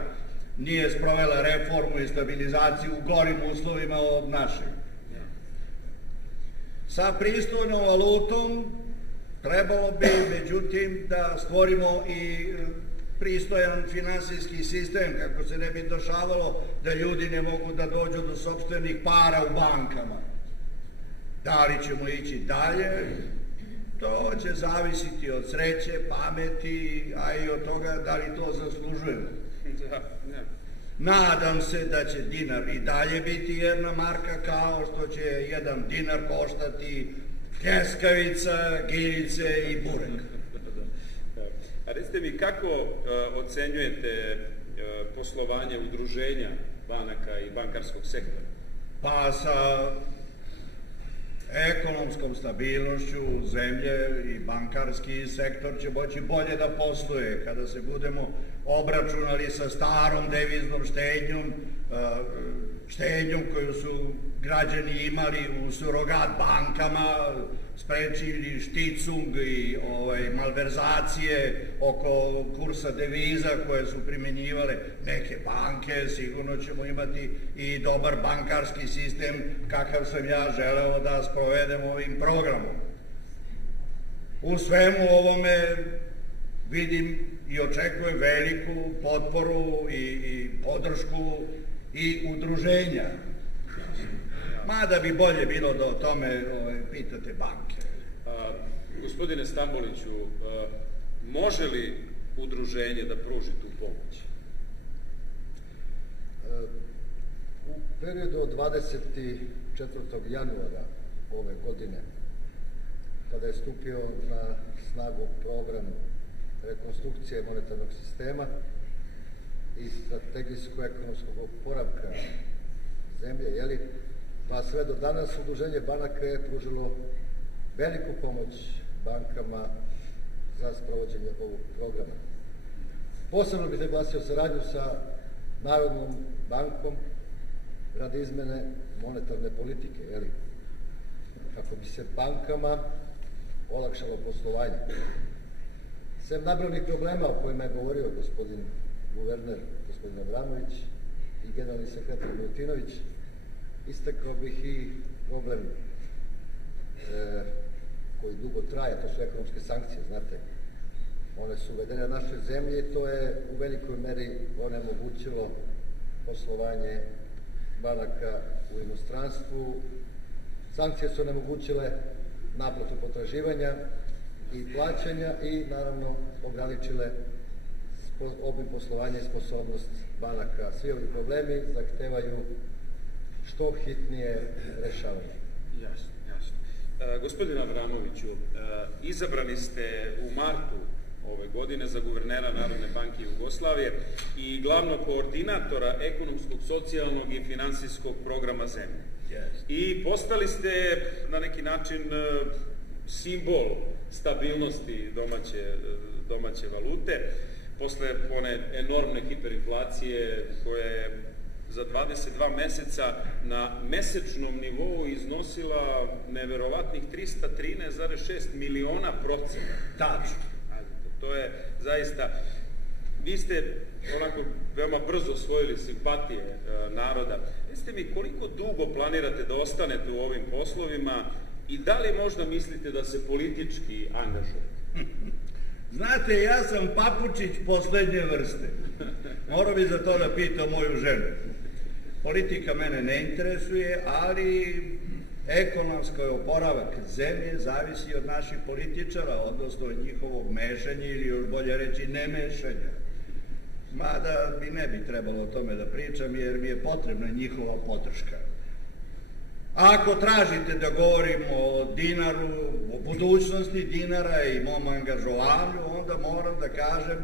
nije sprovela reformu i stabilizaciju u gorim uslovima od našeg. Sa pristojnom valutom trebalo bi, međutim, da stvorimo i pristojan finansijski sistem, kako se ne bi dešavalo da ljudi ne mogu da dođu do sopstvenih para u bankama. Da li ćemo ići dalje? To će zavisiti od sreće, pameti, a i od toga da li to zaslužujemo. Nadam se da će dinar i dalje biti jedna marka, kao što će 1 dinar koštati pljeskavica, giljice i burek. A recite mi, kako ocenjujete poslovanje udruženja banaka i bankarskog sektora? Pa sa ekonomskom stabilnošću zemlje i bankarski sektor će moći bolje da posluje kada se budemo obračunali sa starom deviznom štednjom koju su građani imali u surogat bankama, sprečili šticung i malverzacije oko kursa deviza koje su primjenjivale neke banke. Sigurno ćemo imati i dobar bankarski sistem kakav sam ja želeo da sprovedem ovim programom. U svemu ovome vidim i očekujem veliku potporu i podršku i udruženja. Mada bi bolje bilo da o tome pitate banke. Gospodine Stamboliću, može li udruženje da pruži tu pomoć? periodu od 24. januara ove godine, kada je stupio na snagu program rekonstrukcije monetarnog sistema i strategijsko-ekonomskog oporavka zemlje, pa sve do danas Udruženje banaka je pružilo veliku pomoć bankama za sprovođenje ovog programa. Posebno bih naglasio saradnju sa Narodnom bankom radi izmene monetarne politike, kako bi se bankama olakšalo poslovanje. Sem nabranih problema o kojima je govorio gospodin guverner, gospodin Abramović i generalni sekretar Milutinović, istakao bih i problem koji dugo traje, to su ekonomske sankcije, znate. One su uvedene na našoj zemlji i to je u velikoj meri onemogućilo poslovanje banaka u inostranstvu. Sankcije su onemogućile naplatu potraživanja i plaćanja i naravno ograničile obim poslovanja i sposobnost banaka. Svi ovi problemi zahtevaju što hitnije rešavanje. Jasno. Gospodine Abramoviću, izabrani ste u martu ove godine za guvernera Narodne banke Jugoslavije i glavnog koordinatora ekonomskog, socijalnog i finansijskog programa zemlje. I postali ste na neki način simbol stabilnosti domaće valute posle one enormne hiperinflacije koja je za 22 meseca na mesečnom nivou iznosila neverovatnih 313,6 miliona procenta. Tačno. To je zaista, vi ste onako veoma brzo osvojili simpatije naroda. Recite mi, koliko dugo planirate da ostanete u ovim poslovima i da li možda mislite da se politički angažujete? Znate, ja sam papučić poslednje vrste. Morao bi za to da pitam moju ženu. Politika mene ne interesuje, ali ekonomski oporavak zemlje zavisi od naših političara, odnosno od njihovog mešanja ili još bolje reći nemešanja. Mada ne bi trebalo o tome da pričam jer mi je potrebna njihova podrška. Ako tražite da govorimo o dinaru, o budućnosti dinara i mom angažovanju, onda moram da kažem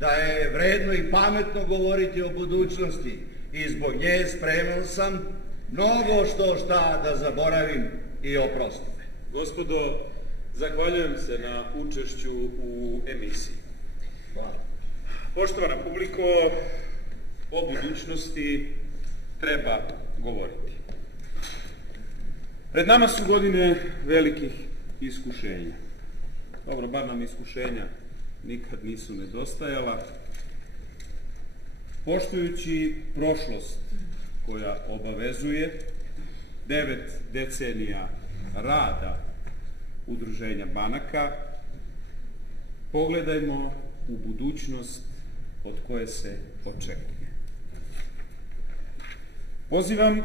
da je vredno i pametno govoriti o budućnosti i zbog nje spreman sam mnogo šta da zaboravim i oprostim. Gospodo, zahvaljujem se na učešću u emisiji. Hvala. Poštovana publiko, o budućnosti treba govoriti. Pred nama su godine velikih iskušenja. Dobro, bar nam iskušenja nikad nisu nedostajala. Poštujući prošlost koja obavezuje 9 decenija rada Udruženja banaka, pogledajmo u budućnost od koje se očekuje. Pozivam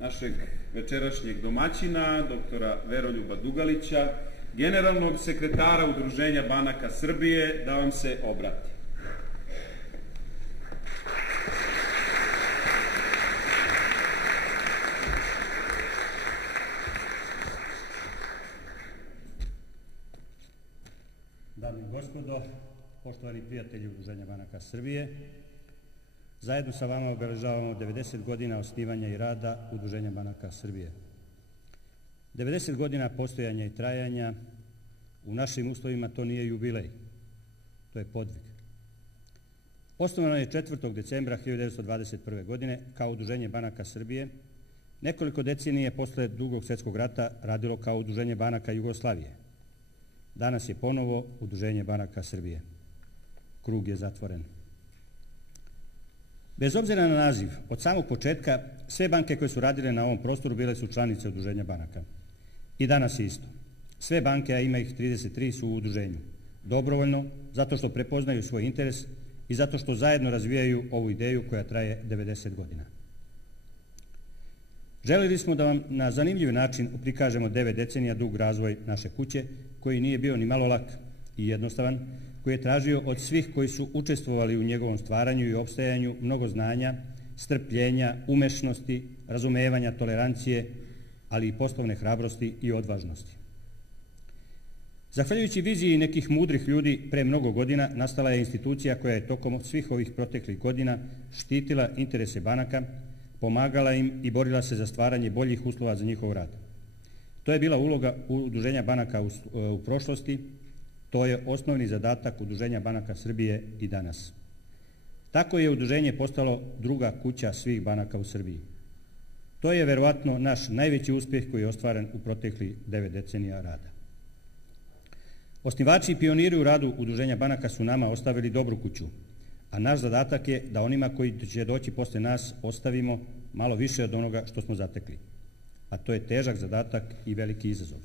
našeg večerašnjeg domaćina, doktora Veroljuba Dugalića, generalnog sekretara Udruženja banaka Srbije, da vam se obrati. Dame i gospodo, poštovani prijatelji Udruženja banaka Srbije, zajedno sa vama obeležavamo 90 godina osnivanja i rada Udruženja banaka Srbije. 90 godina postojanja i trajanja, u našim uslovima to nije jubilej, to je podvig. Osnovano je 4. decembra 1921. godine kao Udruženje banaka Srbije. Nekoliko decenije posle Drugog svjetskog rata radilo kao Udruženje banaka Jugoslavije. Danas je ponovo Udruženje banaka Srbije. Krug je zatvoren. Bez obzira na naziv, od samog početka sve banke koje su radile na ovom prostoru bile su članice Udruženja banaka. I danas je isto. Sve banke, a ima ih 33, su u udruženju. Dobrovoljno, zato što prepoznaju svoj interes i zato što zajedno razvijaju ovu ideju koja traje 90 godina. Želeli smo da vam na zanimljiv način prikažemo 9 decenija dug razvoj naše kuće, koji nije bio ni malo lak i jednostavan, koji je tražio od svih koji su učestvovali u njegovom stvaranju i opstajanju mnogo znanja, strpljenja, umešnosti, razumevanja, tolerancije, ali i poslovne hrabrosti i odvažnosti. Zahvaljujući viziji nekih mudrih ljudi pre mnogo godina nastala je institucija koja je tokom svih ovih proteklih godina štitila interese banaka, pomagala im i borila se za stvaranje boljih uslova za njihov rad. To je bila uloga Udruženja banaka u prošlosti, to je osnovni zadatak Udruženja banaka Srbije i danas. Tako je udruženje postalo druga kuća svih banaka u Srbiji. To je verovatno naš najveći uspjeh koji je ostvaren u proteklih 9 decenija rada. Osnivači i pioniri u radu Udruženja banaka su nama ostavili dobru kuću, a naš zadatak je da onima koji će doći posle nas ostavimo malo više od onoga što smo zatekli. A to je težak zadatak i veliki izazov.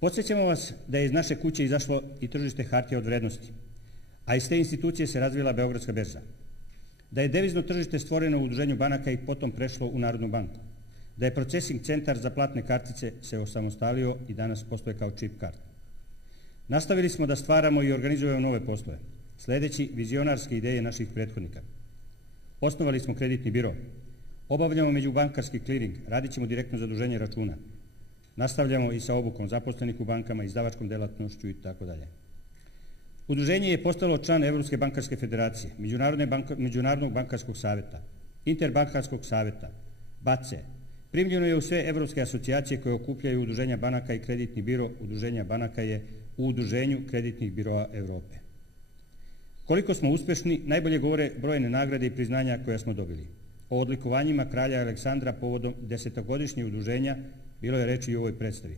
Podsjećamo vas da je iz naše kuće izašlo i tržište hartija od vrednosti, a iz te institucije se razvila Beogradska berza. Da je devizno tržište stvoreno u Udruženju banaka i potom prešlo u Narodnu banku. Da je procesing centar za platne kartice se osamostalio i danas postoje kao čip kart. Nastavili smo da stvaramo i organizujemo nove poslove, sledeći vizionarske ideje naših prethodnika. Osnovali smo kreditni biro, obavljamo međubankarski kliring, radit ćemo direktno zaduženje računa. Nastavljamo i sa obukom zaposlenih u bankama, izdavačkom delatnošću i tako dalje. Udruženje je postalo član Evropske bankarske federacije, Međunarodnog bankarskog saveta, Interbankarskog saveta, BACE. Primljeno je u sve evropske asocijacije koje okupljaju Udruženja banaka i kreditni biro. Udruženja banaka je u Udruženju kreditnih biroa Evrope. Koliko smo uspešni, najbolje govore brojne nagrade i priznanja koja smo dobili. O odlikovanjima kralja Aleksandra povodom 10-godišnjeg udruženja bilo je reči i u ovoj predstavi.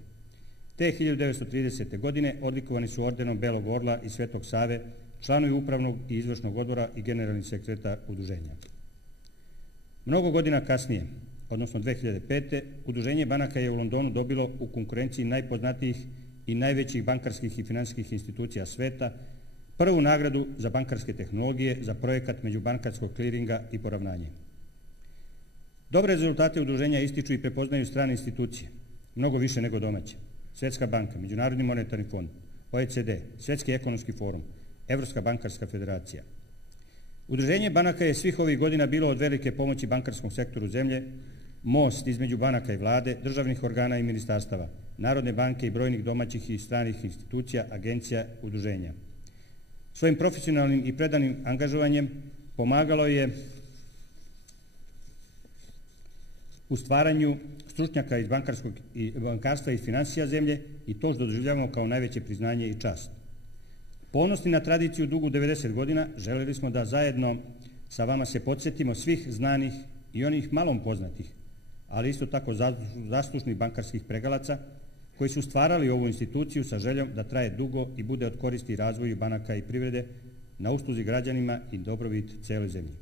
Te 1930. godine odlikovani su ordenom Belog orla i Svetog Save, članovi upravnog i izvršnog odbora i generalni sekretar udruženja. Mnogo godina kasnije, odnosno 2005. Udruženje banaka je u Londonu dobilo u konkurenciji najpoznatijih i najvećih bankarskih i finansijskih institucija sveta prvu nagradu za bankarske tehnologije za projekat međubankarskog kliringa i poravnanje. Dobre rezultate udruženja ističu i prepoznaju strane institucije, mnogo više nego domaće. Svetska banka, Međunarodni monetarni fond, OECD, Svetski ekonomski forum, Evropska bankarska federacija. Udruženje banaka je svih ovih godina bilo od velike pomoći bankarskom sektoru zemlje, most između banaka i vlade, državnih organa i ministarstava, Narodne banke i brojnih domaćih i stranih institucija, agencija, udruženja. Svojim profesionalnim i predanim angažovanjem pomagalo je u stvaranju stručnjaka iz bankarstva i finansija zemlje i to što doživljavamo kao najveće priznanje i čast. Ponosni na tradiciju dugu 90 godina, želeli smo da zajedno sa vama se podsjetimo svih znanih i onih malom poznatih, ali isto tako zaslužnih bankarskih pregalaca koji su stvarali ovu instituciju sa željom da traje dugo i bude od koristi razvoju banaka i privrede na usluzi građanima i dobrobit celoj zemlji.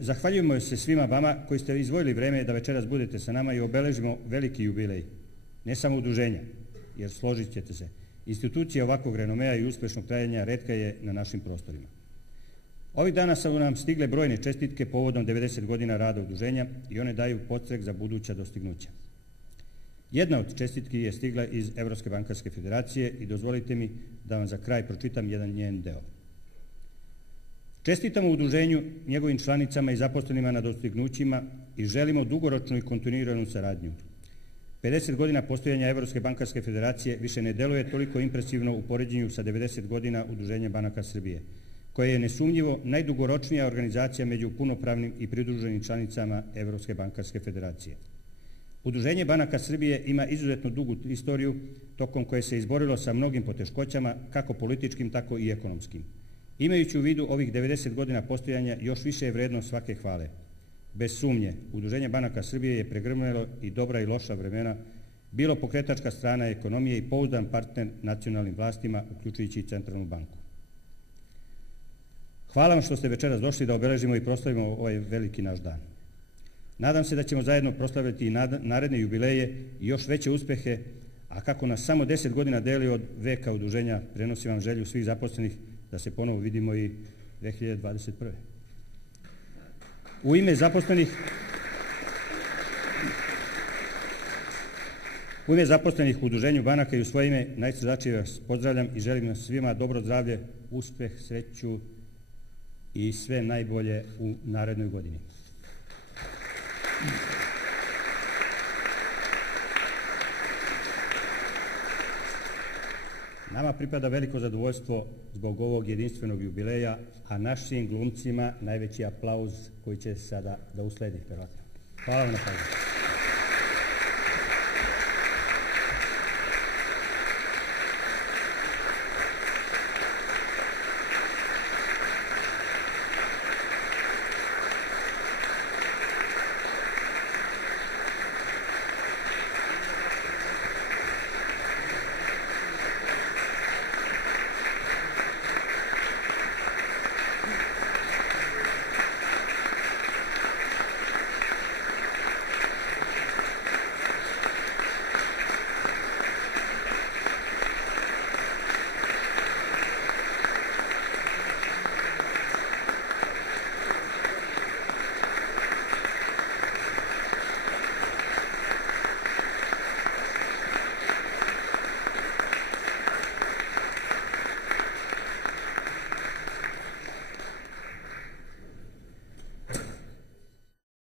Zahvaljujemo se svima vama koji ste izdvojili vreme da večeras budete sa nama i obeležimo veliki jubilej, ne samo udruženja, jer složit ćete se, institucija ovakvog renomea i uspešnog trajanja retka je na našim prostorima. Ovih dana su nam stigle brojne čestitke povodom 90 godina rada udruženja i one daju podstrek za buduća dostignuća. Jedna od čestitki je stigla iz Evropske bankarske federacije i dozvolite mi da vam za kraj pročitam jedan njen deo. Čestitamo udruženju, njegovim članicama i zaposlenima na dostignućima i želimo dugoročnu i kontinuiranu saradnju. 50 godina postojanja Evropske bankarske federacije više ne deluje toliko impresivno u poređenju sa 90 godina Udruženja banaka Srbije, koja je nesumnjivo najdugoročnija organizacija među punopravnim i pridruženim članicama Evropske bankarske federacije. Udruženje banaka Srbije ima izuzetno dugu istoriju tokom koje se izborilo sa mnogim poteškoćama, kako političkim, tako i ekonomskim. Imajući u vidu ovih 90 godina postojanja, još više je vredno svake hvale. Bez sumnje, Udruženje banaka Srbije je pregrmelo i dobra i loša vremena, bilo pokretačka strana ekonomije i pouzdan partner nacionalnim vlastima, uključujući i Centralnu banku. Hvala vam što ste večeras došli da obeležimo i proslavimo ovaj veliki naš dan. Nadam se da ćemo zajedno proslaviti i naredne jubileje i još veće uspehe, a kako nas samo 10 godina deli od veka udruženja, prenosim vam želju svih zaposlenih da se ponovo vidimo i 2021. U ime zaposlenih u Udruženju banaka i u svoje ime najsrdačnije vas pozdravljam i želim vam svima dobro zdravlje, uspeh, sreću i sve najbolje u narednoj godini. Nama pripada veliko zadovoljstvo zbog ovog jedinstvenog jubileja, a našim glumcima najveći aplauz koji će sada da usledi. Hvala vam na pažnju.